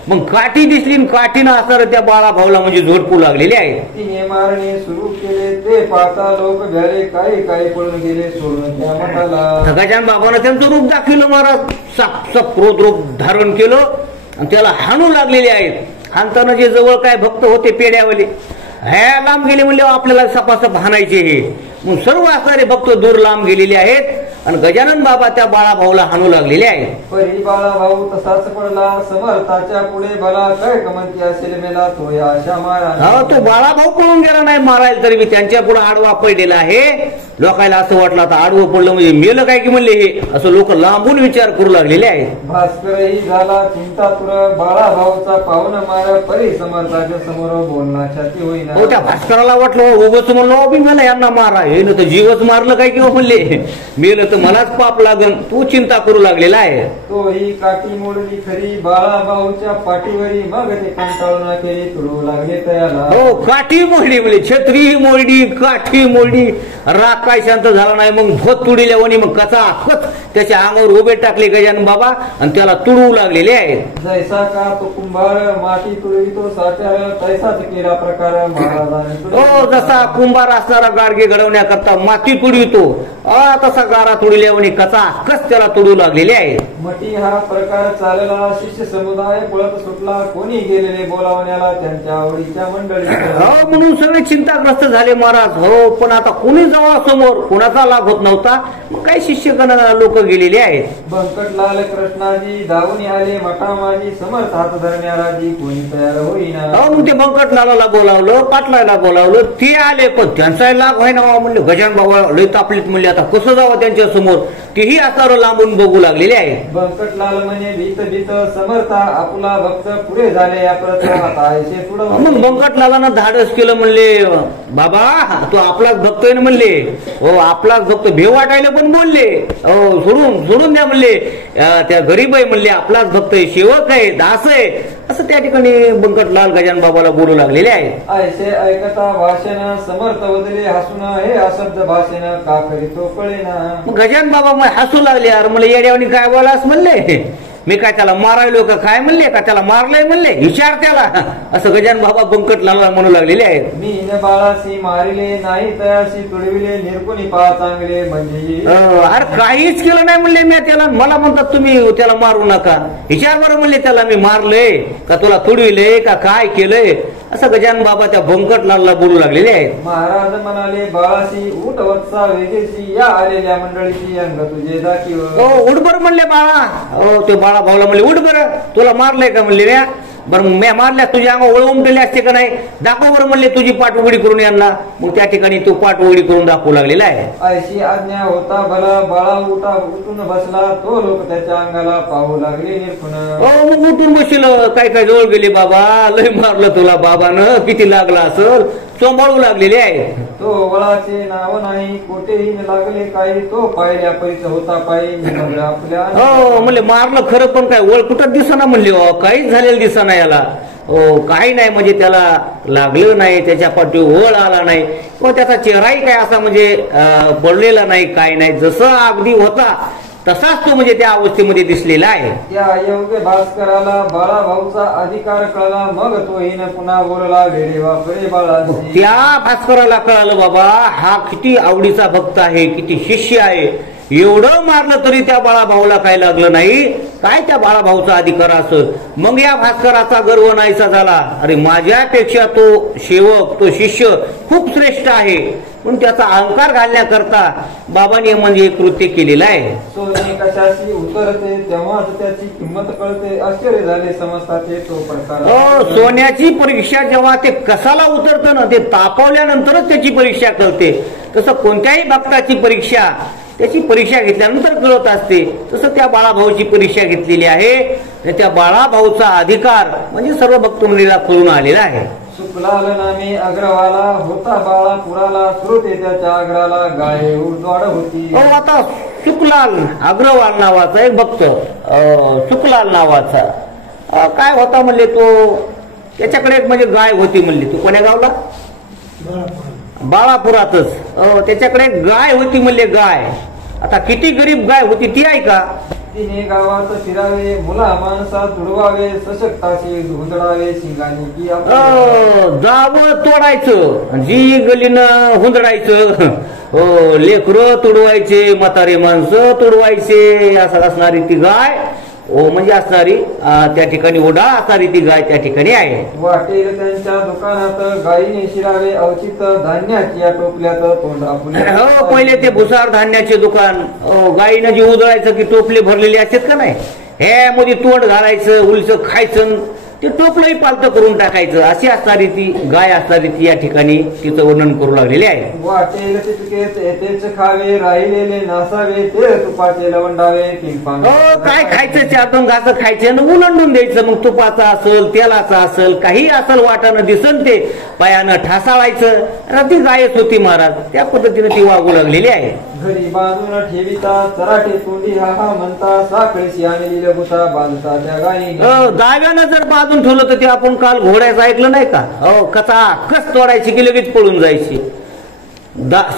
मग काठी दिसली, काठीनं असणारं त्या बाळाभाऊला म्हणजे झोडपू लागलेले आहे. तिने मारणे सुरू केले, ते पाहता लोक भ्याले, काही पळून गेले सोडून त्या मठाला. गजानन बाबानं त्यांचं रूप दाखवलं महाराज. सप रूप धारण केलं आणि त्याला हाणू लागलेले आहेत. हाणताना जे जवळ काय भक्त होते पेड्यावाले, ह्या लांब गेले म्हणले आपल्याला सपासप हाणायचे हे. मग सर्व असणारे भक्त दूर लांब गेलेले आहेत. आणि गजानन बाबा त्या बाळाभाऊला हाणू लागलेले आहेत. परी बाळा भाऊ तसाच पडला समर्थाच्या पुढे भला काय कमंती असेल मेला तो या अशा मारा. तो बाळाभाऊ पळून गेला नाही मारायला, तरी मी त्यांच्या पुढे आडवा पडलेला आहे. लोकायला असं वाटलं आता आडवं पडलं म्हणजे मेलं काय की म्हणले हे, असं लोक लांबून विचार करू लागलेले आहेत. भास्करही झाला चिंतातुर बाळा भाऊचा पाहुणा मार परी समर्थाच्या समोर बोलण्याच्या ती होईना. त्या भास्कराला वाटलं उगच म्हणलो बी मला यांना मारा, हे न तर जीवच मारलं काय किंवा म्हणले मेलं तर मलाच पाप लागन, तू चिंता करू लागलेला आहे. तो ही काठी मोडली खरी बाळा भाऊच्या पाठीवरी मग ते कंटाळून केली तुडू लागले तयाला. हो काठी मोडली म्हणजे छत्री मोडली काठी मोडली, राग काय शांत झाला नाही. मग धोत तुडील्या वणी मग कचा खच त्याच्या अंगावर उभे टाकले गजानन बाबा आणि त्याला तुडवू लागलेले आहेत. जैसा का तो कुंभार माती तुडवितो साचार तैसाच केला प्रकार महाराजांनी. हो जसा कुंभार असणारा गाडगे घडवण्याकरता माती तुडवितो तसा गारा तुडल्या वणी कचा कच त्याला तुडवू लागलेले आहेत. मटी हा प्रकार चालला शिष्य समुदाय पळत सुटला कोणी गेलेले बोलावण्याला त्यांच्या आवडीच्या मंडळी. हो म्हणून सगळे चिंताग्रस्त झाले महाराज. हो पण आता कोणी जावा समोर कोणाचा लाभ होत नव्हता. काही शिष्यगण लोक गेलेले आहेत. बंकटलाल कृष्णाजी धावून आले मठा माझी समर्थ हात धरण्याराजी कोणी तयार होईना. हो मग ते बंकटलाला बोलावलं पाटलाला बोलावलं ते आले पण त्यांचा लाभ व्हायना म्हणले. गजानन बाबा लय तापलीत म्हणले आता कसं जावं त्यांच्या समोर, तेही असणारं लांबून बघू लागलेले आहेत. बंकटलाल म्हणे भीत भीत समर्था आपला भक्त पुढे झाले या मग बंकटलालानं धाडस केलं म्हणले बाबा तो आपलाच भक्त आहे म्हणले. हो आपलाच भक्त भेव वाटायला पण बोलले. हो सोडून द्या म्हणले, त्या गरीब आहे म्हणले आपलाच भक्त आहे सेवक आहे दास आहे असं त्या ठिकाणी बंकटलाल गजानन बाबाला बोलू लागलेले आहेत. ऐसे ऐकता भाषण समर्थ वदले हसून हे अशब्द भाषण का करीतो कळेना. मग गजानन बाबा मग हसू लागले. अरे मला येड्यावणी काय बोलास म्हणले, मी काय त्याला मारायलो का काय म्हणले का त्याला मारलंय म्हणले विचार त्याला, असं गजानन बाबा बंकटलाला म्हणू लागलेले आहेत. मी न बाळाशी मारिले नाही तयाशी तुडविले निर्गुणी पा चांगले म्हणजे. अरे काहीच केलं नाही म्हणले मी त्याला, मला म्हणतात तुम्ही त्याला मारू नका. विचार बरं म्हणले त्याला मी मारलंय का तुला तुडविले का काय केलंय, असं गजानन बाबा त्या बंकटलालला बोलू लागलेले आहेत. महाराज म्हणाले बाळाशी उठ वत्सा वेगेशी या आलेल्या मंडळीची अंग तुझे दाखीव. हो उठ बरं म्हणले बाळा. हो ते बाळा भाऊला म्हणले उठ बरं तुला मारलंय का म्हणले रे. बरं मी मारल्या तुझ्या अंग ओळवून गेले असते का नाही, दाखव बरं म्हणले तुझी पाठ उघडी करून यांना. मग त्या ठिकाणी तो पाठ उघडी करून दाखवू लागलेला आहे. अशी आज्ञा होता भला बाळा उठून बसला तो लोक त्याच्या अंगाला पाहू लागले निर्खुण. हो मग उठून बसलं काय काय जवळ गेले बाबा लय मारलं तुला बाबानं किती लागला असल चोंबाळू लागलेले आहे. तो वळाचे नाव नाही कोठेही लागले काही तो पाहिल्या परीच होता पायी आपल्या. हो म्हणले मारलं खरं पण काय वळ कुठं दिसना म्हणले काहीच झालेलं दिसना याला. हो काही नाही म्हणजे त्याला लागलं नाही त्याच्या पाठी वळ आला नाही व त्याचा चेहराही काय असा म्हणजे पडलेला नाही काय नाही जसं अगदी होता तसाच तो म्हणजे त्या अवस्थेमध्ये दिसलेला आहे. त्या योग्य भास्कराला बाळा भाऊचा अधिकार कळला मग तो हिन पुन्हा बोलला वेळे वापरे बाळा. त्या भास्कराला कळालं बाबा हा किती आवडीचा भक्त आहे किती शिष्य आहे, एवढं मारलं तरी त्या बाळाभाऊला काय लागलं नाही, काय त्या बाळाभाऊचा अधिकार असं. मग या भास्कराचा गर्व नाहीसा झाला. अरे माझ्यापेक्षा तो सेवक तो शिष्य खूप श्रेष्ठ आहे पण त्याचा अहंकार घालण्याकरता बाबांनी म्हणजे कृत्य केलेलं आहे. सोने कशाशी उतरते तेव्हाच त्याची किंमत कळते आश्चर्य झाले समजताचे तो प्रकार. हो सोन्याची परीक्षा जेव्हा ते कसाला उतरतं ना ते तापवल्यानंतरच त्याची परीक्षा कळते. तसं कोणत्याही भक्ताची परीक्षा त्याची परीक्षा घेतल्यानंतर कळत असते. तसं त्या बाळाभाऊची परीक्षा घेतलेली आहे. त्या बाळाभाऊचा अधिकार म्हणजे सर्व भक्त मंडळीला कळून आलेला आहे. सुखलाल नामे अग्रवाला होता बाळा पुराला श्रोते त्याच्या अग्राला गाय उडवाड होती. हो आता सुखलाल अग्रवाल नावाचा एक भक्त सुखलाल नावाचा काय होता म्हणले तो त्याच्याकडे एक म्हणजे गाय होती म्हणली. तू कोण्या गावला बाळापुरातच. त्याच्याकडे गाय होती म्हणले गाय. आता किती गरीब गाय होती ती आहे का. तिने गावात फिरावे मुला माणसा तुडवावे सशक्ताशी हुंदडावे शिंगाने की जावं तोडायचं जी गलीनं हुंदडायचं. हो लेकरं तुडवायचे म्हातारे माणसं तुडवायचे असं असणारी ती गाय म्हणजे असणारी त्या ठिकाणी ओढा असणारी ती गाय त्या ठिकाणी आहे. वाटेल त्यांच्या दुकानात गायीने शिरावे अवचित धान्याची या टोपल्यात तोंड आपले. हो, पहिले ते भुसार धान्याचे दुकान, गायीनं जे उधळायचं की टोपले भरलेले असतात का नाही, हे मध्ये तोंड घालायचं, उलचं खायचं, ते टोपलंही पालतं करून टाकायचं, अशी असणारी ती गाय असणारी ती या ठिकाणी तिचं वर्णन करू लागलेले आहे. वाटेल तितके तेच खावे राहिलेले नासावे ते तुपाचे लवंडावे. काय खायचं, 4-2 घास खायचे आणि उलंडून द्यायचं. मग तुपाचा असेल, तेलाचा असेल, काही असेल वाटानं दिसन ते पायानं ठासाळायचं. ती गायच होती महाराज, त्या पद्धतीने ती वागू लागलेली आहे. घरी बांधून ठेविता चराटे तोंडी हा हा म्हणता साखळीशी आणलेली गुता बांधता त्या गायी. गाव्यानं जर बांधून ठेवलं तर ते आपण काल घोड्याचं ऐकलं नाही का, कस तोडायची की लगेच पळून जायची.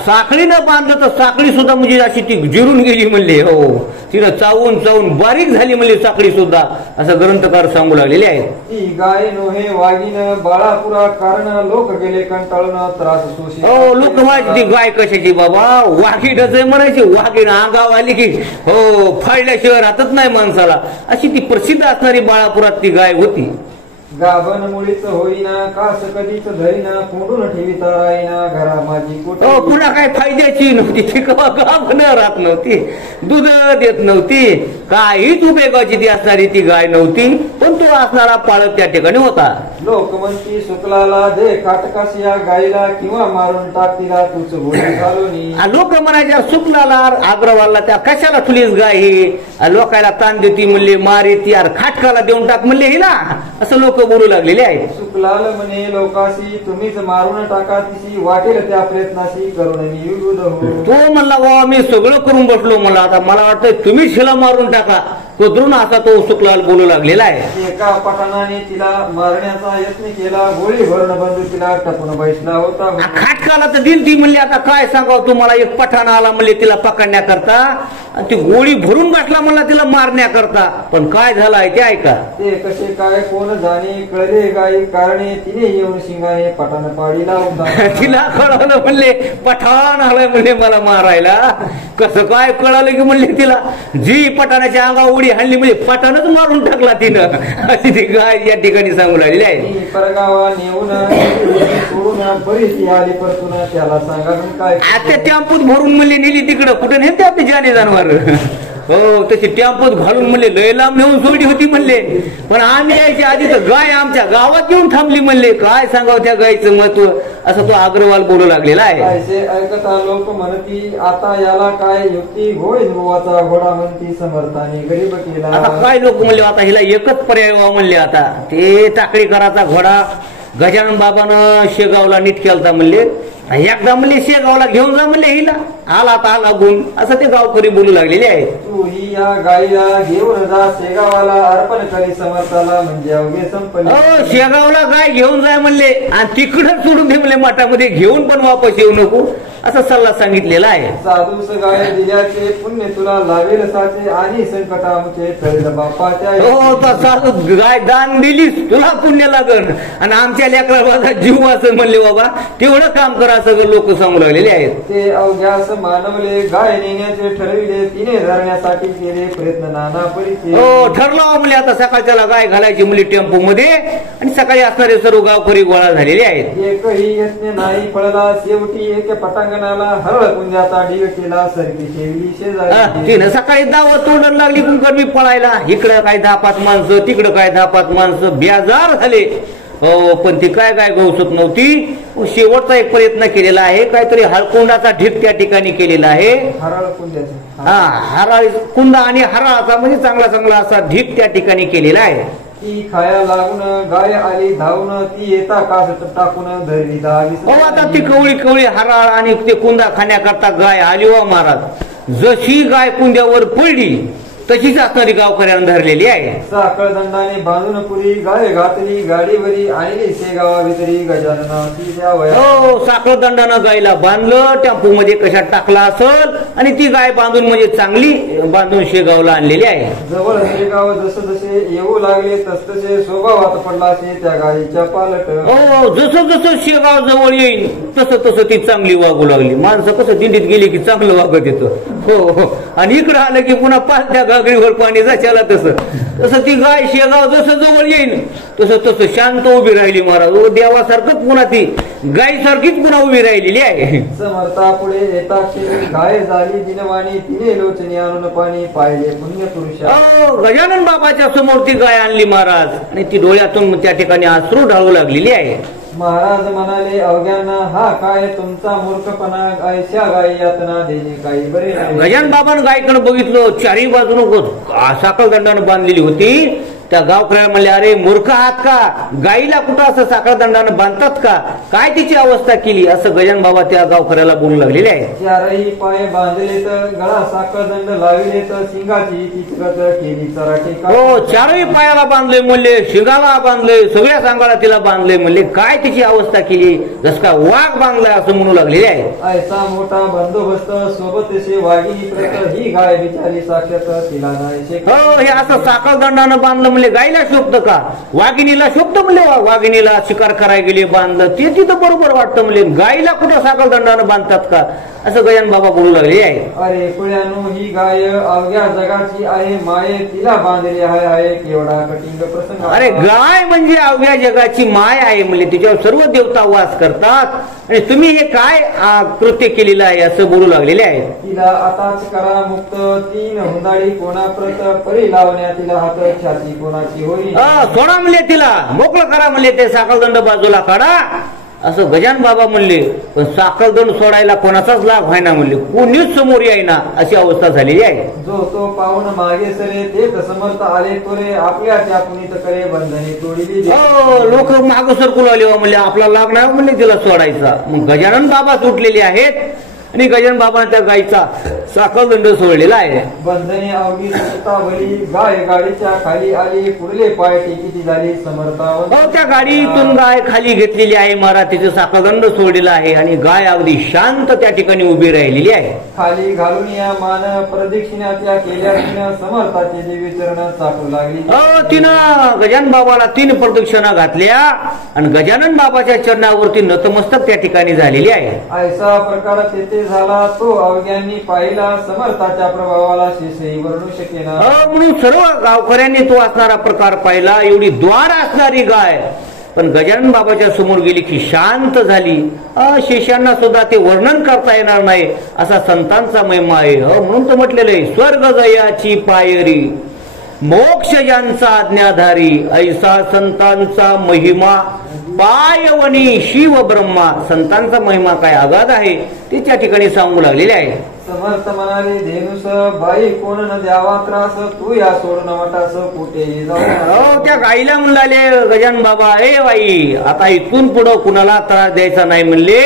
साखळीनं बांधलं तर साखळी सुद्धा म्हणजे अशी ती जिरून गेली म्हणले. हो, तिनं चावून चावून बारीक झाली म्हणले साखळी सुद्धा, असं ग्रंथकार सांगू लागलेले आहेत. ती गाय नोहे वागीन बाळापुरा कारण लोक गेले कंटाळून त्रास सोशी. हो, लोक म्हणायची ती गाय कशाची बाबा, वाघीणच म्हणायची. वाघीण अंगाव आली की हो फाळल्याशिवाय राहतच नाही माणसाला, अशी ती प्रसिद्ध असणारी बाळापुरात ती गाय होती. गाभण मुळीच होईना कास कधीच धरीना कोंडून ठेविता राहीना घरा माझी कुठे. पुन्हा काय फायद्याची नव्हती ती, गाभण राहत नव्हती, दूध देत नव्हती, काहीच उपयोगाची ती असणारी ती गाय नव्हती. पण तो असणारा पाळत त्या ठिकाणी होता. लोक म्हणती शुक्लाला दे काटकास या गायीला किंवा मारून टाक तिला तूच गोळी घालूनी. लोक म्हणायच्या शुक्लाला अग्रवालला त्या कशाला ठुलीस गाय ही, लोकायला ताण देती म्हणले, मारे ती यार खाटकाला देऊन टाक म्हणले हिला, असं लोक बोलू लागलेले आहेत. शुक्लाल म्हणे लोकाशी तुम्हीच मारून टाका तिशी वाटेल त्या प्रयत्नाशी करून मी युद्ध हो. तो म्हणला बाबा मी सगळं करून बसलो, मला आता मला वाटतं तुम्हीच हिला मारून टाका. तो द्रोण असा तो शुक्लाल बोलू लागलेला आहे. एका पठाणाने तिला मारण्याचा यत्न केला, गोळी भरून बंदूक तिला टपून बैसला होता. खाटकाला तर दिल ती म्हणली, आता काय सांगावं तुम्हाला, एक पठाण आला म्हणले तिला पकडण्याकरता, ती गोळी भरून बसला म्हणला तिला मारण्याकरता. पण काय झालं आहे ते ऐका. ते कसे काय कोण जाणे कळले गाई कारणे तिने येऊन शिंगाने पठाण पाडीला होता. तिला कळवलं म्हणले पठाण आलाय म्हणले मला मारायला. कसं काय कळालं की म्हणले तिला, जी पठाणाच्या अंगा उडी हल्ली म्हणजे पठाणच मारून टाकला तिनं, अशी ती गाय या ठिकाणी सांगू लागली आहे. परगावा नेऊन सोडून बरीच आली परतून त्याला सांगा काय. आता टेम्पोत भरून म्हणले नेली तिकडं, कुठे नेते आपली जाणे जनावर. हो, तशी टेम्पोत घालून म्हणले लय लांब नेऊन सोडली होती म्हणले. पण आम्ही यायच्या आधी तर गाय आमच्या गावात येऊन थांबली म्हणले. काय सांगावं त्या गायचं महत्व, असं तो अग्रवाल बोलू लागलेला आहे. ऐकता लोक म्हणती आता याला काय युक्ती होय गोवाचा घोडा म्हणती समर्थाने गरीब केला. आता काय लोक म्हणले आता हिला एकच पर्याय म्हणले, आता ते टाकळीकराचा घोडा गजानन बाबानं शेगावला नीट केलता म्हणले. एकदा म्हणले शेगावला घेऊन जा म्हणले हिला, आला आता आला गुण, असं ते गावकरी बोलू लागलेले आहेत. तू ही या गायीला घेऊन जा शेगावाला अर्पण करी समर्थाला म्हणजे अवघे संपले. शेगावला गाय घेऊन जाय म्हणले आणि तिकडच सोडून दे म्हणले, मठामध्ये घेऊन पण वापस येऊ नको, असा सल्ला सांगितलेला आहे. साधूस गाय दिल्याचे पुण्य तुला लावेल साचे आणि संकटामुचे तळेल बापाच्या. हो, साधू गाय दान दिलीस तुला पुण्य लागन आणि आमच्या लेकराला जीव असं म्हणले बाबा, तेवढं काम करा, सगळं लोक सांगू लागलेले आहेत. ते अवघ्यास मानवले गाय नेण्याचे ठरविले तिने धरण्यासाठी केले प्रयत्न नाना परीचे. हो, ठरलं म्हणले आता सकाळच्याला गाय घालायची मुली टेम्पो मध्ये आणि सकाळी असणारे सर्व गावकरी गोळा झालेले आहेत. एकही यत्न नाही फळला शेवटी एक पटांगणाला हरळ कुंजाचा ढीग केला सरकी ठेवली शेजारी. तिनं सकाळी दावत तोंडायला लागली कुंकर्मी पळायला, इकडं काय 10-5 माणसं तिकडं काय 10-5 माणसं, बेजार झाले. हो, पण ती काय काय गवसत नव्हती. शेवटचा एक प्रयत्न केलेला आहे, काहीतरी हळकुंडाचा ढीग त्या ठिकाणी केलेला आहे. हरळ कुंजाचा, हा, हराळी कुंदा आणि हराळाचा म्हणजे चांगला चांगला असा ढीग त्या ठिकाणी केलेला आहे. ती खाया लागून गाय आली धावून ती येता कास टाकून धरली दहावी. हो, आता ती कवळी कवळी हराळ आणि ते कुंदा खाण्याकरता गाय आली. व महाराज जशी गाय कुंद्यावर पडली तशीच असणारी गावकऱ्यांना धरलेली आहे. साखळ दंडाने बांधून पुरी गाय घातली गाडीवरी आणली शेगावा भितरी गजाननाची द्यावया. हो, साखळ दंडानं गायला बांधलं, टेम्पो मध्ये कशात टाकला असल आणि ती गाय बांधून म्हणजे चांगली बांधून शेगावला आणलेली आहे. जवळ शेगाव जसे जसे येऊ लागले तसतसे स्वभावात पडला असे त्या गायीच्या पालट. हो, जसं जसं शेगाव जवळ येईल तसं तसं ती चांगली वागू लागली. माणसं कसं दिंडीत गेली की चांगलं वागत येतं. हो, आणि इकडं आलं की पुन्हा पाच त्या घागरीवर पाणी जायला तसं ती गाय शेगाव जसं जवळ येईन तसं शांत उभी राहिली महाराज. देवासारखंच पुन्हा ती गाय सारखीच पुन्हा उभी राहिलेली आहे. समर्था पुढे येता गाय झाली दिनवाणी तिने लोचनी आणून पाणी पाहिले पुण्य पुरुषा. गजानन बाबाच्या समोर ती गाय आणली महाराज आणि ती डोळ्यातून त्या ठिकाणी अश्रू ढाळू लागलेली आहे. महाराज म्हणाले अवघ्यांना हा काय तुमचा मूर्खपणा गायच्या गायी यातना देणे काही बरे नाही. गजानन बाबांना गायकडे बघितलं चारही बाजून साखळ दंडानं बांधलेली होती. त्या गावकऱ्या म्हणले अरे मूर्ख आहात का, गाईला कुठं असं साखळ दंडानं बांधतात का, काय तिची अवस्था केली असं गजानन बाबा त्या गावकऱ्याला बोलू लागलेले आहे. चारही पाय बांधले तर गळा साखळ दंड लावले तर सिंगाची चित्रत केली चराटे. हो चारही पायाला बांधले म्हणले, शिंगाला बांधले, सगळ्या सांगाला तिला बांधले म्हणले, काय तिची अवस्था केली जस का वाघ बांधलाय असं म्हणू लागलेले आहे. ऐसा मोठा बंदोबस्त सोबतशी वाघिणी प्रत ही गाय बिचारी साक्षात तिला नाही. हो हे असं साखळ दंडानं बांधलं म्हणले गायला शोभतं का, वाघिणीला शोभतं म्हणले, वाघिणीला शिकार करायला गेले बांधलं ते तिथं बरोबर वाटतं म्हणले, गायला कुठं साखळ दंडानं बांधतात का असं गजानन बाबा बोलू लागले आहे. अरे पुण्यानो ही गाय अवघ्या जगाची आहे माये तिला बांधले आहे केवढा कठीण प्रसंग. अरे गाय म्हणजे अवघ्या जगाची माय आहे म्हणजे तिच्यावर सर्व देवता वास करतात आणि तुम्ही हे काय कृत्य केलेलं आहे असं बोलू लागलेले आहे. तिला आताच करा मुक्त तीन हुंदाळी कोणा प्रत परी लावण्या तिला हात छाती कोणाची होईल. सोडा म्हणले तिला मोकळं करा म्हणले, ते साखळदंड बाजूला काढा असं गजानन बाबा म्हणले. पण साखळदंड सोडायला कोणाचाच लाभ व्हायना म्हणले, कोणीच समोर येईना अशी अवस्था झालेली आहे. जो तो पाहून मागे सरे ते समर्थ आले तोरे आपल्या त्या पुनीत करे बंधने तोडली. लोक माग सरकू आले म्हणले आपला लाभ नाही म्हणले तिला सोडायचा. मग गजानन बाबा सुटलेले आहेत आणि गजानन बाबांना त्या गायचा साखळदंड सोडलेला आहे. बंधने अवघी भली गाय गाडीच्या खाली आली पुढले पाय टेकीची झाली समर्थावर. त्या गाडीतून गाय खाली घेतलेली आहे महाराज, तिचं साखळदंड सोडलेला आहे आणि गाय अगदी शांत त्या ठिकाणी उभी राहिलेली आहे. खाली घालून या मान प्रदक्षिणा त्या केल्या तिनं समर्थाचे देवी चरण चाटू लागली. तिनं गजानन बाबाला 3 प्रदक्षिणा घातल्या आणि गजानन बाबाच्या चरणावरती नतमस्तक त्या ठिकाणी झालेली आहे. ऐसा प्रकार तेथे झाला तो अवघ्यांनी पाहिला समर्थाच्या प्रभावाला शेषही वर्णू शकेना. म्हणून सर्व गावकऱ्यांनी तो असणारा प्रकार पाहिला. एवढी द्वार असणारी गाय पण गजानन बाबाच्या समोर गेली की शांत झाली. शेषांना सुद्धा ते वर्णन करता येणार नाही असा संतांचा महिमा आहे. म्हणून तर म्हटलेलं आहे स्वर्ग जयाची पायरी मोक्ष ज्यांचा आज्ञाधारी ऐसा संतांचा महिमा पायवनी शिव ब्रह्मा. संतांचा महिमा काय अगाध आहे ते त्या ठिकाणी सांगू लागलेले आहे. समर्थ म्हणाले धेनुस बाई कोण न द्यावा त्रास तू या सोडून वाटास कुठे जाऊ. त्या गाईला म्हणाले गजानन बाबा ए बाई आता इथून पुढं कुणाला त्रास द्यायचा नाही म्हणले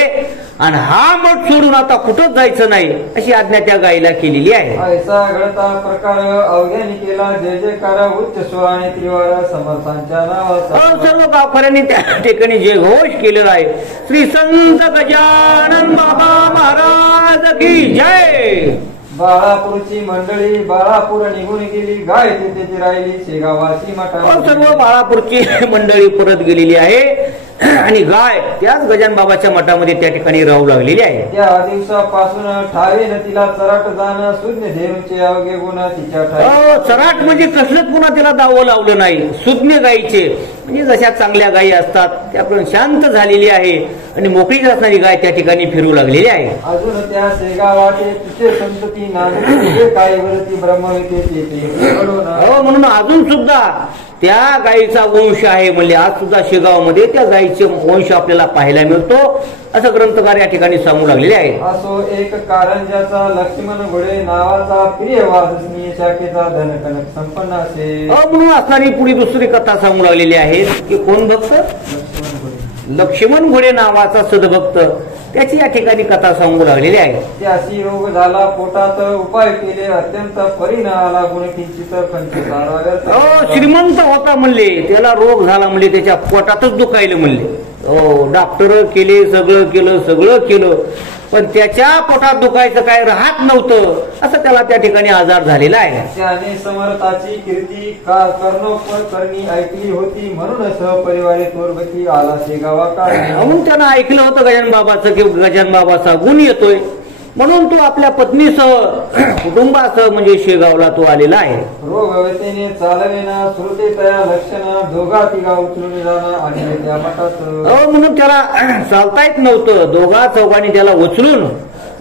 आणि हा मठ सोडून आता कुठंच जायचं नाही अशी आज्ञा त्या गाईला केलेली आहे. ऐसा घडता प्रकार अवघ्याने केला जय जयकार उच्च स्वराने त्रिवार समर्थांच्या नावाचा. सर्व गावकऱ्यांनी त्या ठिकाणी जय घोष केलेला आहे. श्री संत गजानन बाबा महाराज की जय. बाळापूरची मंडळी बाळापूर निघून गेली गाय तिथे राहिली शेगावाची मठा. सर्व बाळापूरची मंडळी परत गेलेली आहे आणि गाय त्याच गजानन बाबाच्या मठामध्ये त्या ठिकाणी राहू लागलेली आहे. त्या दिवसापासून ठावेन तिला चराट जाणं सुज्ञ धेनुचे अवघे गुण तिच्या चराट म्हणजे कसलंच पुन्हा तिला दावं लावलं नाही. सुज्ञ गायीचे म्हणजे जशा चांगल्या गायी असतात त्याप्रमाणे शांत झालेली आहे आणि मोकळीच असणारी गाय त्या ठिकाणी फिरू लागलेली आहे. अजून त्या शेगावाचे तिथे संतती नांदते कायवरती ब्रह्मविते. म्हणून अजून सुद्धा त्या गायीचा वंश आहे म्हणजे आज सुद्धा शेगावमध्ये त्या गायीचे वंश आपल्याला पाहायला मिळतो असं ग्रंथकार या ठिकाणी सांगू लागलेले आहे. असो एक कारंजाचा लक्ष्मण घोडे नावाचा प्रिय वासनीय शाखेचा धनकनक संपन्न असे. म्हणून असणारी पुढे दुसरी कथा सांगू लागलेली आहे की कोण भक्त लक्ष्मण घोडे नावाचा सदभक्त त्याची या ठिकाणी कथा सांगू लागलेली आहे. त्याशी रोग झाला पोटात उपाय केले अत्यंत परिण आला गुण किंचित पंचकार. श्रीमंत होता म्हणले त्याला रोग झाला म्हणले त्याच्या पोटातच दुखायला म्हणले. डॉक्टर केले सगळं केलं पण त्याच्या पोटात दुखायचं काय राहत नव्हतं असं त्याला त्या ठिकाणी आजार झालेला आहे. त्याने समर्थाची कीर्ती करणी ऐकली होती म्हणून सहपरिवारे तोरबती आला शेगावा का. म्हणून त्यानं ऐकलं होतं गजानन बाबाचं की गजानन बाबाचा गुण येतोय म्हणून तो आपल्या पत्नीसह कुटुंबासह म्हणजे शेगावला तो आलेला आहे. रोग व्यतेने चालविना श्रुते तया लक्षण दोघा तिघा उचलून जाणं आणि त्या मठात म्हणून त्याला चालता येत नव्हतं. दोघा चौघांनी त्याला उचलून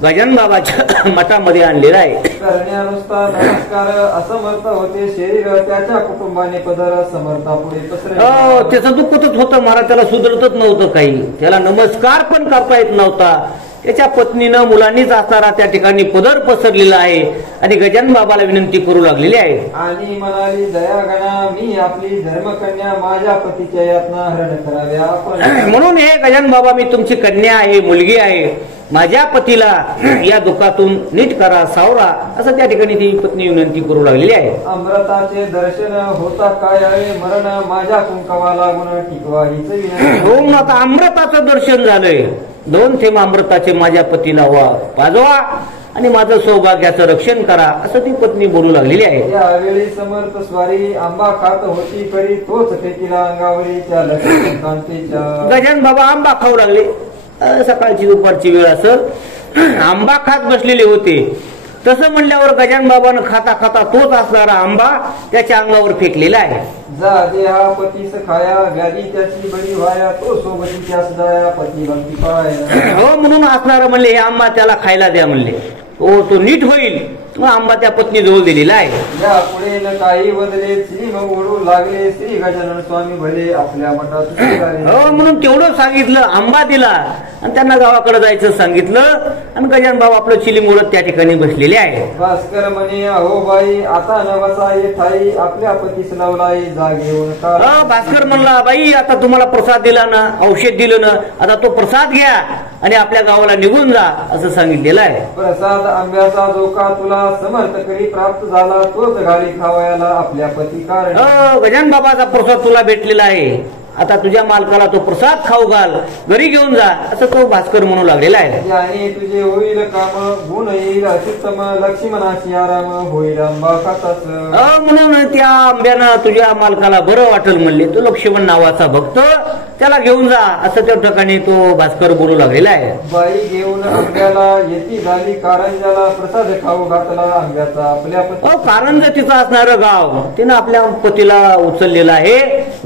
गजानन बाबाच्या मठामध्ये आणलेला आहे. करण्यानुसार नमस्कार असमर्थ होते शरीर त्याच्या कुटुंबाने पदर समर्थापुढे पसरले. त्याचं दुःखच होतं महाराज, त्याला सुधरतच नव्हतं काही, त्याला नमस्कार पण करता येत नव्हता. त्याच्या पत्नीनं मुलांनीच असणारा त्या ठिकाणी पदर पसरलेला आहे आणि गजानन बाबाला विनंती करू लागलेली आहे. आणि म्हणाली दयागणा मी आपली धर्मकन्या माझ्या पतीच्या यातना हरण कराव्या. म्हणून हे गजानन बाबा मी तुमची कन्या आहे, मुलगी आहे, माझ्या पतीला या दुःखातून नीट करा, सावरा, असं त्या ठिकाणी ती पत्नी विनंती करू लागलेली आहे. अमृताचे दर्शन होता काय आहे मरण माझ्या कुंकवा लागून टिकवा हीच विनंती. हो, आता अमृताचं दर्शन झालंय. 2 थेंब अमृताचे माझ्या पतीला पाजवा आणि माझं सौभाग्याचं रक्षण करा, असं ती पत्नी बोलू लागलेली आहे. यावेळी समर्थ स्वारी आंबा खात होती करी तोच फेकीला अंगावरी त्या लक्ष्मीकांतीच्या. गजानन बाबा आंबा खाऊ लागले. सकाळची दुपारची वेळ असं आंबा खात बसलेले होते. तसं म्हणल्यावर गजानन बाबानं खाता खाता तोच असणारा आंबा त्याच्या अंगावर फेकलेला आहे. जा देहा पतीस खाया व्याधी त्याची बरी व्हाया तो सोबती त्यास जाया पती भक्ती पाया. हो, म्हणून असणार म्हणले हे आंबा त्याला खायला द्या म्हणले. तो नीट होईल. आंबा त्या पत्नी जवळ दिलेला आहे. या पुढे न काही बदले श्री ओढू लागले श्री गजानन स्वामी भले आपल्या मठात. हो, म्हणून तेवढं सांगितलं, आंबा दिला आणि त्यांना गावाकडे जायचं सांगितलं आणि गजानन बाबा आपलं चिली मोडत त्या ठिकाणी बसलेले आहे. भास्कर म्हणे अहो बाई आता न बसा येथाई आपल्या पतीस लावलाई जा घेऊन का. भास्कर म्हणला बाई आता तुम्हाला प्रसाद दिला ना, औषध दिलं ना, आता तो प्रसाद घ्या आणि आपल्या गावाला निघून जा, असं सांगितलेलं आहे. प्रसाद आंब्याचा जोका तुला समर्थ करी प्राप्त झाला तोच घाली खावायला आपल्या पती कारण. गजानन बाबाचा प्रसाद तुला भेटलेला आहे, आता तुझ्या मालकाला तो प्रसाद खाऊ घाल, घरी घेऊन जा, असं तो भास्कर म्हणू लागलेला आहे. ज्याने तुझे होईल काम गुण येईल अत्युत्तम लक्ष्मणाची आराम होईल आंबा खाताच. म्हणून त्या आंब्यानं तुझ्या मालकाला बरं वाटेल म्हणले. तो लक्ष्मण नावाचा भक्त, त्याला घेऊन जा, असं त्या ठिकाणी तो भास्कर बोलू लागलेला आहे. बाई घेऊन आंब्याला येती झाली कारंजाला प्रसाद खाऊ घातला आंब्याचा आपल्या पती. कारंज तिचं असणारं गाव तिनं आपल्या पतीला उचललेलं आहे,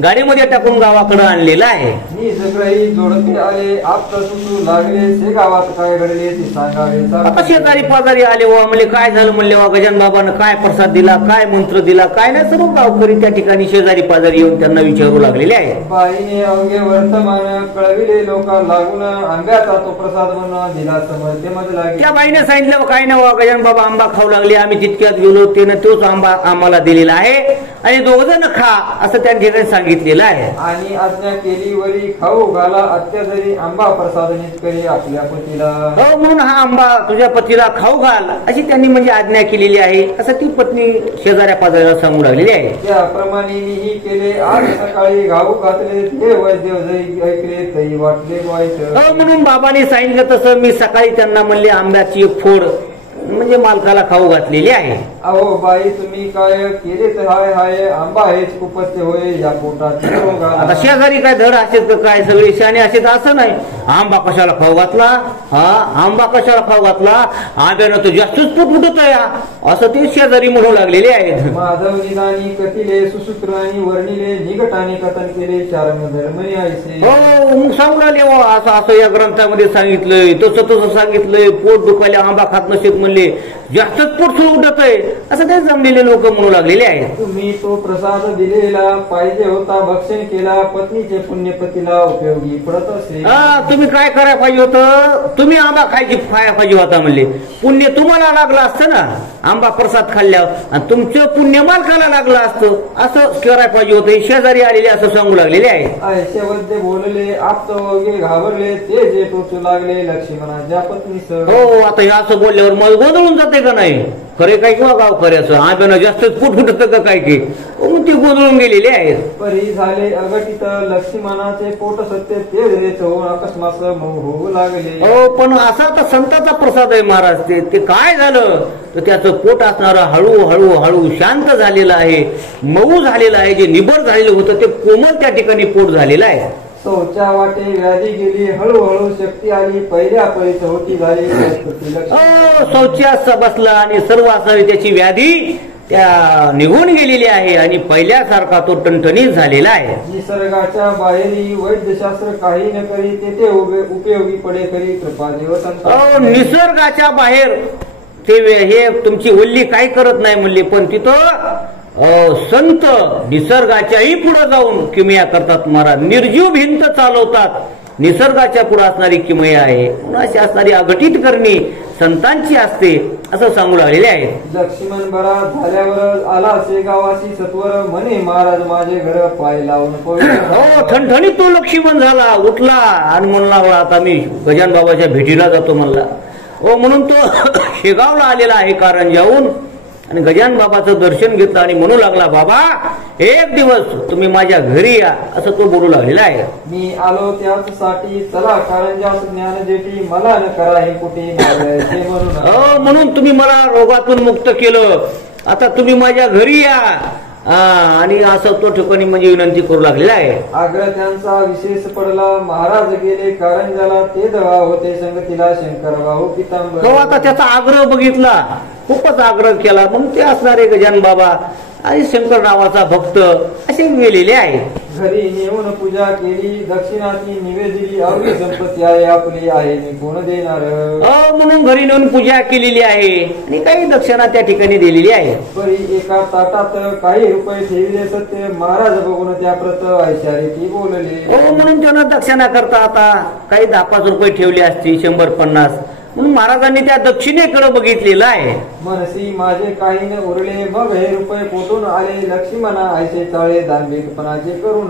गाडीमध्ये टाकून गावाकडे आणलेला आहे. मी सगळी जोडते आले आप सुसू लागले से गावात काय घडले ते सांगावे. आता शेजारी पाजारी आले वा म्हणले काय झालं म्हणले वा गजानन बाबानं काय प्रसाद दिला, काय मंत्र दिला, काय नाही, सर्व गावकरी त्या ठिकाणी शेजारी पाजारी येऊन त्यांना विचारू लागलेले आहे. बाईने अवघे वर्तमान कळविले लोक लागून आंब्याचा तो प्रसाद म्हणून दिला समर्थेमध्ये लागले. त्या बाईने सांगितलं काय ना वा गजानन बाबा आंबा खाऊ लागले, आम्ही तितक्यात गेलो, त्यानं तोच आंबा आम्हाला दिलेला आहे आणि 2 जण खा, असं त्या ठिकाणी सांगितलेलं आहे. आणि आज्ञा केली वरी खाऊ घाला अत्याजरी आंबा प्रसादनित करी आपल्या पतीला. हो, म्हणून हा आंबा तुझ्या पतीला खाऊ घाल अशी त्यांनी म्हणजे आज्ञा केलेली आहे, असं ती पत्नी शेजाऱ्या पाजाऱ्याला सांगू लागलेली आहे. त्याप्रमाणे मीही केले आज सकाळी घाऊ घातले ते वैद्य जरी ऐकले तरी वाटले वाईट. हो, म्हणून बाबांनी सांगितलं तसं मी सकाळी त्यांना म्हणले आंब्याची एक फोड म्हणजे मालकाला खाऊ घातलेली आहे. अहो बाई तुम्ही काय केले तर हाय हाय आंबा हेच कुपत्य होय या पोटात. आता शेजारी काय धड असेल तर काय सगळे शाणे असेल असं नाही. आंबा कशाला खाऊ घातला, आंबा कशाला खाऊ घातला, आंब्यानं तर जास्तच पोट उठत आहे असं ते शेजारी म्हणू लागलेले आहेत. माधव निदानी कथिले सुसूत्रांनी वर्णिले निकटाने कथन केले चारम धर्मने ऐसे. हो, मग सांगू राहिले असं असं या ग्रंथामध्ये सांगितलंय, तसं तसं सांगितलंय, पोट दुखायला आंबा खात नसेल म्हणले, जास्तच पोट उठत आहे असं ते जमलेले लोक म्हणू लागलेले आहेत. तुम्ही तो प्रसाद दिलेला पाहिजे होता भक्षण केला पत्नीचे पुण्यपतीला उपयोगी पडत असे. तुम्ही काय करायला पाहिजे होतं, तुम्ही आंबा खायची पाहिजे होता म्हणले, पुण्य तुम्हाला लागलं असतं ना आंबा प्रसाद खाल्ल्यावर आणि तुमचं पुण्य मालकाला लागलं असतं, असं करायला पाहिजे होतं. शेजारी आलेले असं सांगू लागलेले आहे. ऐश्वर्य बोलले आप वगैरे घाबरले ते जे टोचू लागले लक्ष्मणाच्या पत्नीस. हो, आता हे असं बोलल्यावर मग गोंधळून जाते का नाही, खरे काय किंवा गावकऱ्याचं आंब्यानं जास्तच पोट फुटत का काय की, मग ते गोंधळून गेलेले आहेत. परी झाले अगटित लक्ष्मणाचे पोट सत्य ते अकस्मात होऊ लागले. हो, पण असा आता संताचा प्रसाद आहे महाराज. ते काय झालं तर त्याचं पोट असणारं हळूहळू हळू शांत झालेलं आहे, मऊ झालेलं आहे, जे निबर झालेलं होतं ते कोमल त्या ठिकाणी पोट झालेलं आहे. सौच्या वाटे व्याधी गेली, हळूहळू शक्ती आली, पहिल्या परी चौथी झाली. शौच्या बसला आणि सर्व असावी त्याची व्याधी त्या निघून गेलेली आहे आणि पहिल्यासारखा तो टणटणीत झालेला आहे. निसर्गाच्या बाहेरी वैद्यशास्त्र काही न करी, तेथे उपयोगी पडे करी कृपा देव संत. निसर्गाच्या बाहेर ते हे तुमची वल्ली काय करत नाही म्हणले, पण तिथं संत निसर्गाच्याही पुढे जाऊन किमया करतात महाराज. निर्जीव भिंत चालवतात, निसर्गाच्या पुढे असणारी किमया आहे. अशी असणारी अघटित करणी संतांची असते असं सांगू लागलेले आहे. लक्ष्मण बरा झाल्यावर आला शेगावासी सत्वर, म्हणे महाराज माझे घर पाय लावून. ठणठणीत तो लक्ष्मण झाला, उठला आणि म्हणला आता मी गजानन बाबाच्या भेटीला जातो म्हणला. म्हणून तो शेगावला आलेला आहे कारंजाहून आणि गजानन बाबाचं दर्शन घेतलं आणि म्हणू लागला बाबा एक दिवस तुम्ही माझ्या घरी या, असं तो बोलू लागलेला आहे. मी आलो त्याचसाठी चला कारंजास ज्ञान देती, मला न करा हे कुठे म्हणून तुम्ही मला रोगातून मुक्त केलं, आता तुम्ही माझ्या घरी या आणि असं तो ठिकाणी म्हणजे विनंती करू लागलेला आहे. आग्रह त्यांचा विशेष पडला, महाराज गेले कारंजाला, ते दवा होते संगतीला शंकर भाऊ पितांबर. आता त्याचा आग्रह बघितला, खूपच आग्रह केला, मग ते असणारे गजानन बाबा आणि शंकर नावाचा भक्त असे गेलेले आहे. घरी नेऊन पूजा केली, दक्षिणाची निवेदिली, अवघी संपत्ती आहे आपली आहे मी कोण देणार. म्हणून घरी नेऊन पूजा केलेली आहे आणि काही दक्षिणा त्या ठिकाणी दिलेली आहे. परी एका ताटात काही रुपये ठेवले सत्य, महाराज बघून त्या प्रत ऐशारी ती बोलले. म्हणून त्यांना दक्षिणा करता आता काही 10-5 रुपये ठेवले असतील, 100-50, म्हणून महाराजांनी त्या दक्षिणेकडे बघितलेलं आहे. मनसी माझे काही न उरले, मग हे रुपये पोटून आले, लक्ष्मणा ऐसे चाळे दानबेपणाचे करून.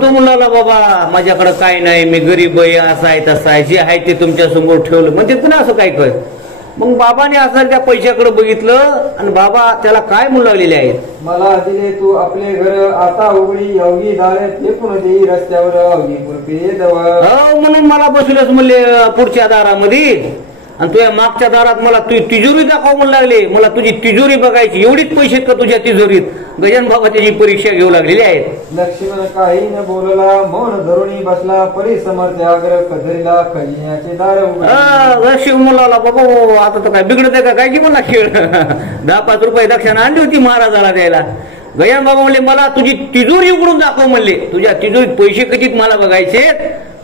तो म्हणाला बाबा माझ्याकडे काय नाही, मी गरीब आहे, असं आहे तसं आहे, जे आहे ते तुमच्या समोर ठेवलं. म्हणजे पुन्हा असं काय कर. मग बाबाने असं त्या पैशाकडे बघितलं आणि बाबा त्याला काय म्हणू लागलेले आहेत, मला दिले तू आपले घर, आता उघडी अवघी दारे फेकून देई रस्त्यावर अवघी पुरपी दवा. म्हणून मला बसलेच म्हणले पुढच्या दारामध्ये आणि तुझ्या मागच्या दारात मला तुझी तिजोरी दाखव म्हणू लागले. मला तुझी तिजोरी बघायची, एवढीच पैसे का तुझ्या तिजोरीत. गजानन बाबा त्याची परीक्षा घेऊ लागलेली आहेत. लक्ष्मण काही न बोलला, मौन धरुणी बसला, परिसमर्थ आग्रह कधरीला खजिन्याचे दार. लक्ष्मण मुलाला बाबा आता तर काय बिघडत आहे का काय की मला खेळ. 10-5 रुपये दक्षिणा आणली होती महाराजाला द्यायला. गजानन बाबा म्हणले मला तुझी तिजोरी उघडून दाखव म्हणले, तुझ्या तिजोरीत पैसे किती मला बघायचे,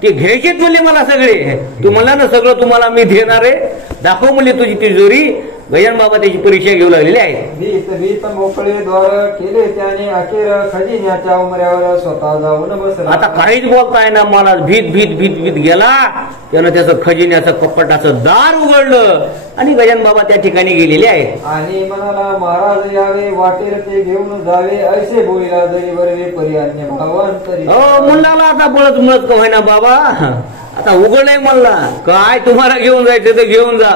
ते घ्यायचेच म्हणले मला सगळे. तू म्हणला ना सगळं तुम्हाला मी देणार आहे, दाखव म्हणले तुझी तिजोरी. गजानन बाबा त्याची परीक्षा घेऊ लागलेली आहे. भीत मोकळे द्वार केले त्याने अखेर, खजिन्याच्या उमऱ्यावर स्वतः जाऊन बसला. आता काहीच बोलताय ना मला, भीत भीत भीत भीत गेला, त्यानं त्याचं खजिन्याचं कपाटाचं दार उघडलं आणि गजानन बाबा त्या ठिकाणी गेलेले आहेत. आणि म्हणाला महाराज यावे, वाटेल ते घेऊन जावे, ऐसे बोलिला जरी बरवे परी अन्य भावांतरी. म्हणला आता बळच मिळत का होईना बाबा, आता उघडलंय म्हणला काय तुम्हाला घेऊन जायचं तर घेऊन जा.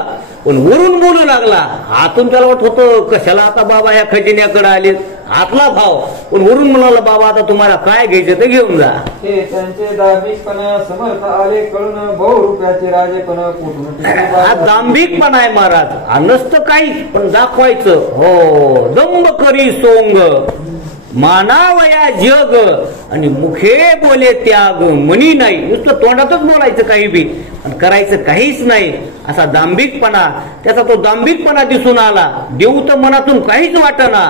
पण वरून बोलू लागला, हातून त्याला वाटत होतं कशाला आता बाबा या खजिन्याकडे आले, हातला भाव. पण वरून म्हणाला बाबा आता तुम्हाला काय घ्यायचं ते घेऊन जा. ते त्यांचे दांभिकपणा समर्थ आले कळून, बहु रुपयाचे राजेपणा कुठून. हा दांभिकपणा आहे महाराज, नसतं काही पण दाखवायचं. हो दंभ करी सोंग, मानावया जग आणि मुखे बोले त्याग. मनी नाही, नुसतं तोंडातच बोलायचं काही बी आणि करायचं काहीच नाही, असा दांभिकपणा. त्याचा तो दांभिकपणा दिसून आला. देऊ तर मनातून काहीच वाटना,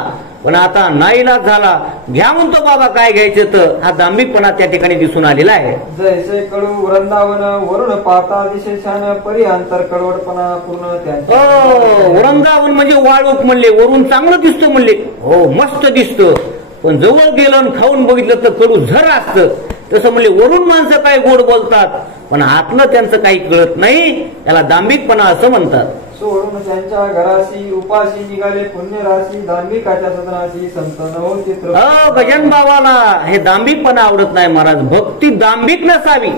पण आता नाईलाज झाला, घ्या म्हणतो बाबा काय घ्यायचं तर. हा दांभिकपणा त्या ठिकाणी दिसून आलेला आहे. जैसे कडू वृंदावन वरुण पाता विशेषान, परी अंतर कडवटपणा पूर्ण त्यांचा. वृंदावन म्हणजे वाळूक म्हणले, वरून चांगलं दिसतं म्हणले, हो मस्त दिसतं, पण जवळ गेलं आणि खाऊन बघितलं तर कडू झर असतं. तसं म्हणले वरून माणसं काय गोड बोलतात, पण आतलं त्यांचं काही कळत नाही, त्याला दांभिकपणा असं म्हणतात. सोडून त्यांच्या घराशी उपाशी निघाले पुण्य राशी, दांभिकाच्या सदनाशी संत नवचित्र. गजानन बाबाला हे दांभिकपणा आवडत नाही महाराज. भक्ती दांभिक नसावी,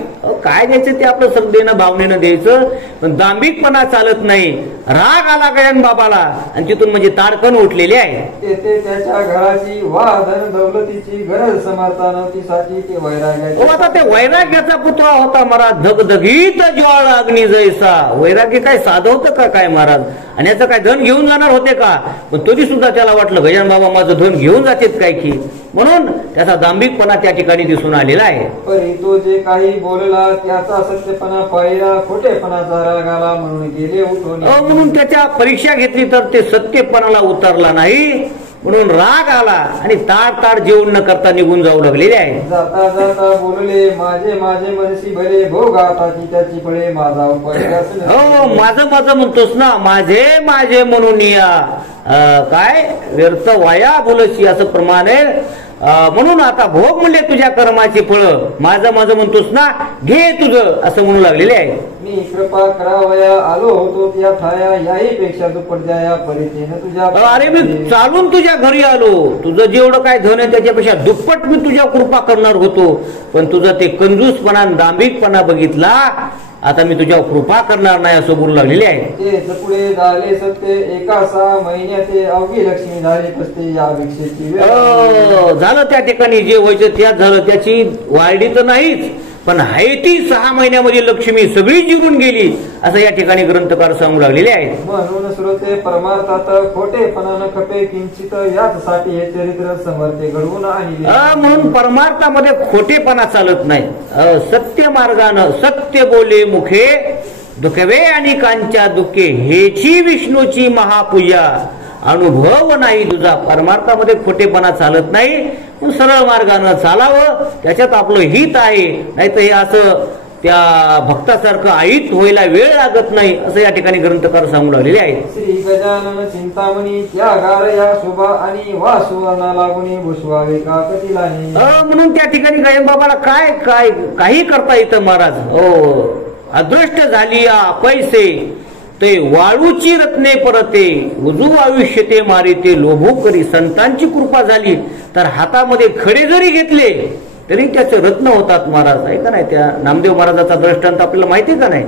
काय द्यायचं ते आपलं श्रद्धेनं भावनेनं द्यायचं, पण दांभिकपणा चालत नाही. राग आला गजानन बाबाला आणि तिथून म्हणजे ताडकन उठलेले आहे. तेथे त्याच्या घराची वा धन दौलतीची गरज समर्था नव्हती साठी ते वैराग्याचे. आता ते वैराग्याचा पुतळा होता महाराज, धगधगीत ज्वाळ अग्नी जैसा. वैराग्य काय साधं होतं का काय महाराज. आणि याचं काय धन घेऊन जाणार होते का? पण तरी सुद्धा त्याला वाटलं गजानन बाबा माझं धन घेऊन जातेत काय की, म्हणून त्याचा दांभिकपणा त्या ठिकाणी दिसून आलेला आहे. परी तो जे काही बोलला त्याचा सत्यपणा पाहिला, खोटेपणाचा राग आला म्हणून गेले उठून. म्हणून त्याच्या परीक्षा घेतली तर ते सत्यपणाला उतरला नाही, म्हणून राग आला आणि ताड जेवण न करता निघून जाऊ लागलेले आहे. जाता जाता बोलले माझे माझे मनसी भले, भोग आताची त्याची फळे माझा उपाय. माझं म्हणतोस ना, माझे माझे म्हणून या काय व्यर्थ वाया बोलशी असं प्रमाण आहे. म्हणून आता भोग म्हणले तुझ्या कर्माची फळं, माझं म्हणतोस ना, घे तुझं असं म्हणू लागलेले आहे. मी कृपा करावया आलो होतो त्या थाया, याही पेक्षा दुप्पट जाया परिचय तुझ्या. अरे मी चालून तुझ्या घरी आलो, तुझं जेवढं काय धन आहे त्याच्यापेक्षा दुप्पट मी तुझ्या कृपा करणार होतो, पण तुझं ते कंजूसपणा दांभिकपणा बघितला, आता मी तुझ्यावर कृपा करणार नाही असं बोलू लागलेले आहे. ते पुढे झाले सत्य, एका 6 महिन्याचे अवघी लक्ष्मी झाली पसते या भिक्षेची वेळ. झालं त्या ठिकाणी जे व्हायचं त्यात झालं, त्याची वाढली तर नाहीच, पण आहे ती 6 महिन्यामध्ये लक्ष्मी सगळी जिरून गेली असं या ठिकाणी ग्रंथकार सांगू लागलेले आहेत. म्हणून श्रोते परमार्थात खोटेपणा न खपे किंचित, याचसाठी हे चरित्र समर्थे घडवून आणले. म्हणून परमार्थामध्ये खोटेपणा चालत नाही. सत्य मार्गानं सत्य बोले मुखे, दुखवे आणि कांच्या दुखे, हेची विष्णूची महापूजा. अनुभव नाही तुझा, परमार्थामध्ये खोटेपणा चालत नाही, सरळ मार्गानं चालावं, त्याच्यात आपलं हित आहे. नाही तर हे असं त्या भक्तासारखं आहित व्हायला वेळ लागत नाही असं या ठिकाणी ग्रंथकार सांगू लागलेले आहेत. श्री गजानन चिंतामणी त्या गार या शोभा आणि वा सुवर्णा लागुनी भुसवावे का कतिलानी. म्हणून त्या ठिकाणी गजानन बाबाला काही करता येतं महाराज. अदृष्ट झाली या पैसे ते वाळूची रत्ने परते, उजू आयुष्य ते मारे ते लोभो करी. संतांची कृपा झाली तर हातामध्ये खडे जरी घेतले तरी त्याचे रत्न होतात महाराज. आहे का नाही? त्या नामदेव महाराजाचा दृष्टांत आपल्याला माहिती का नाही?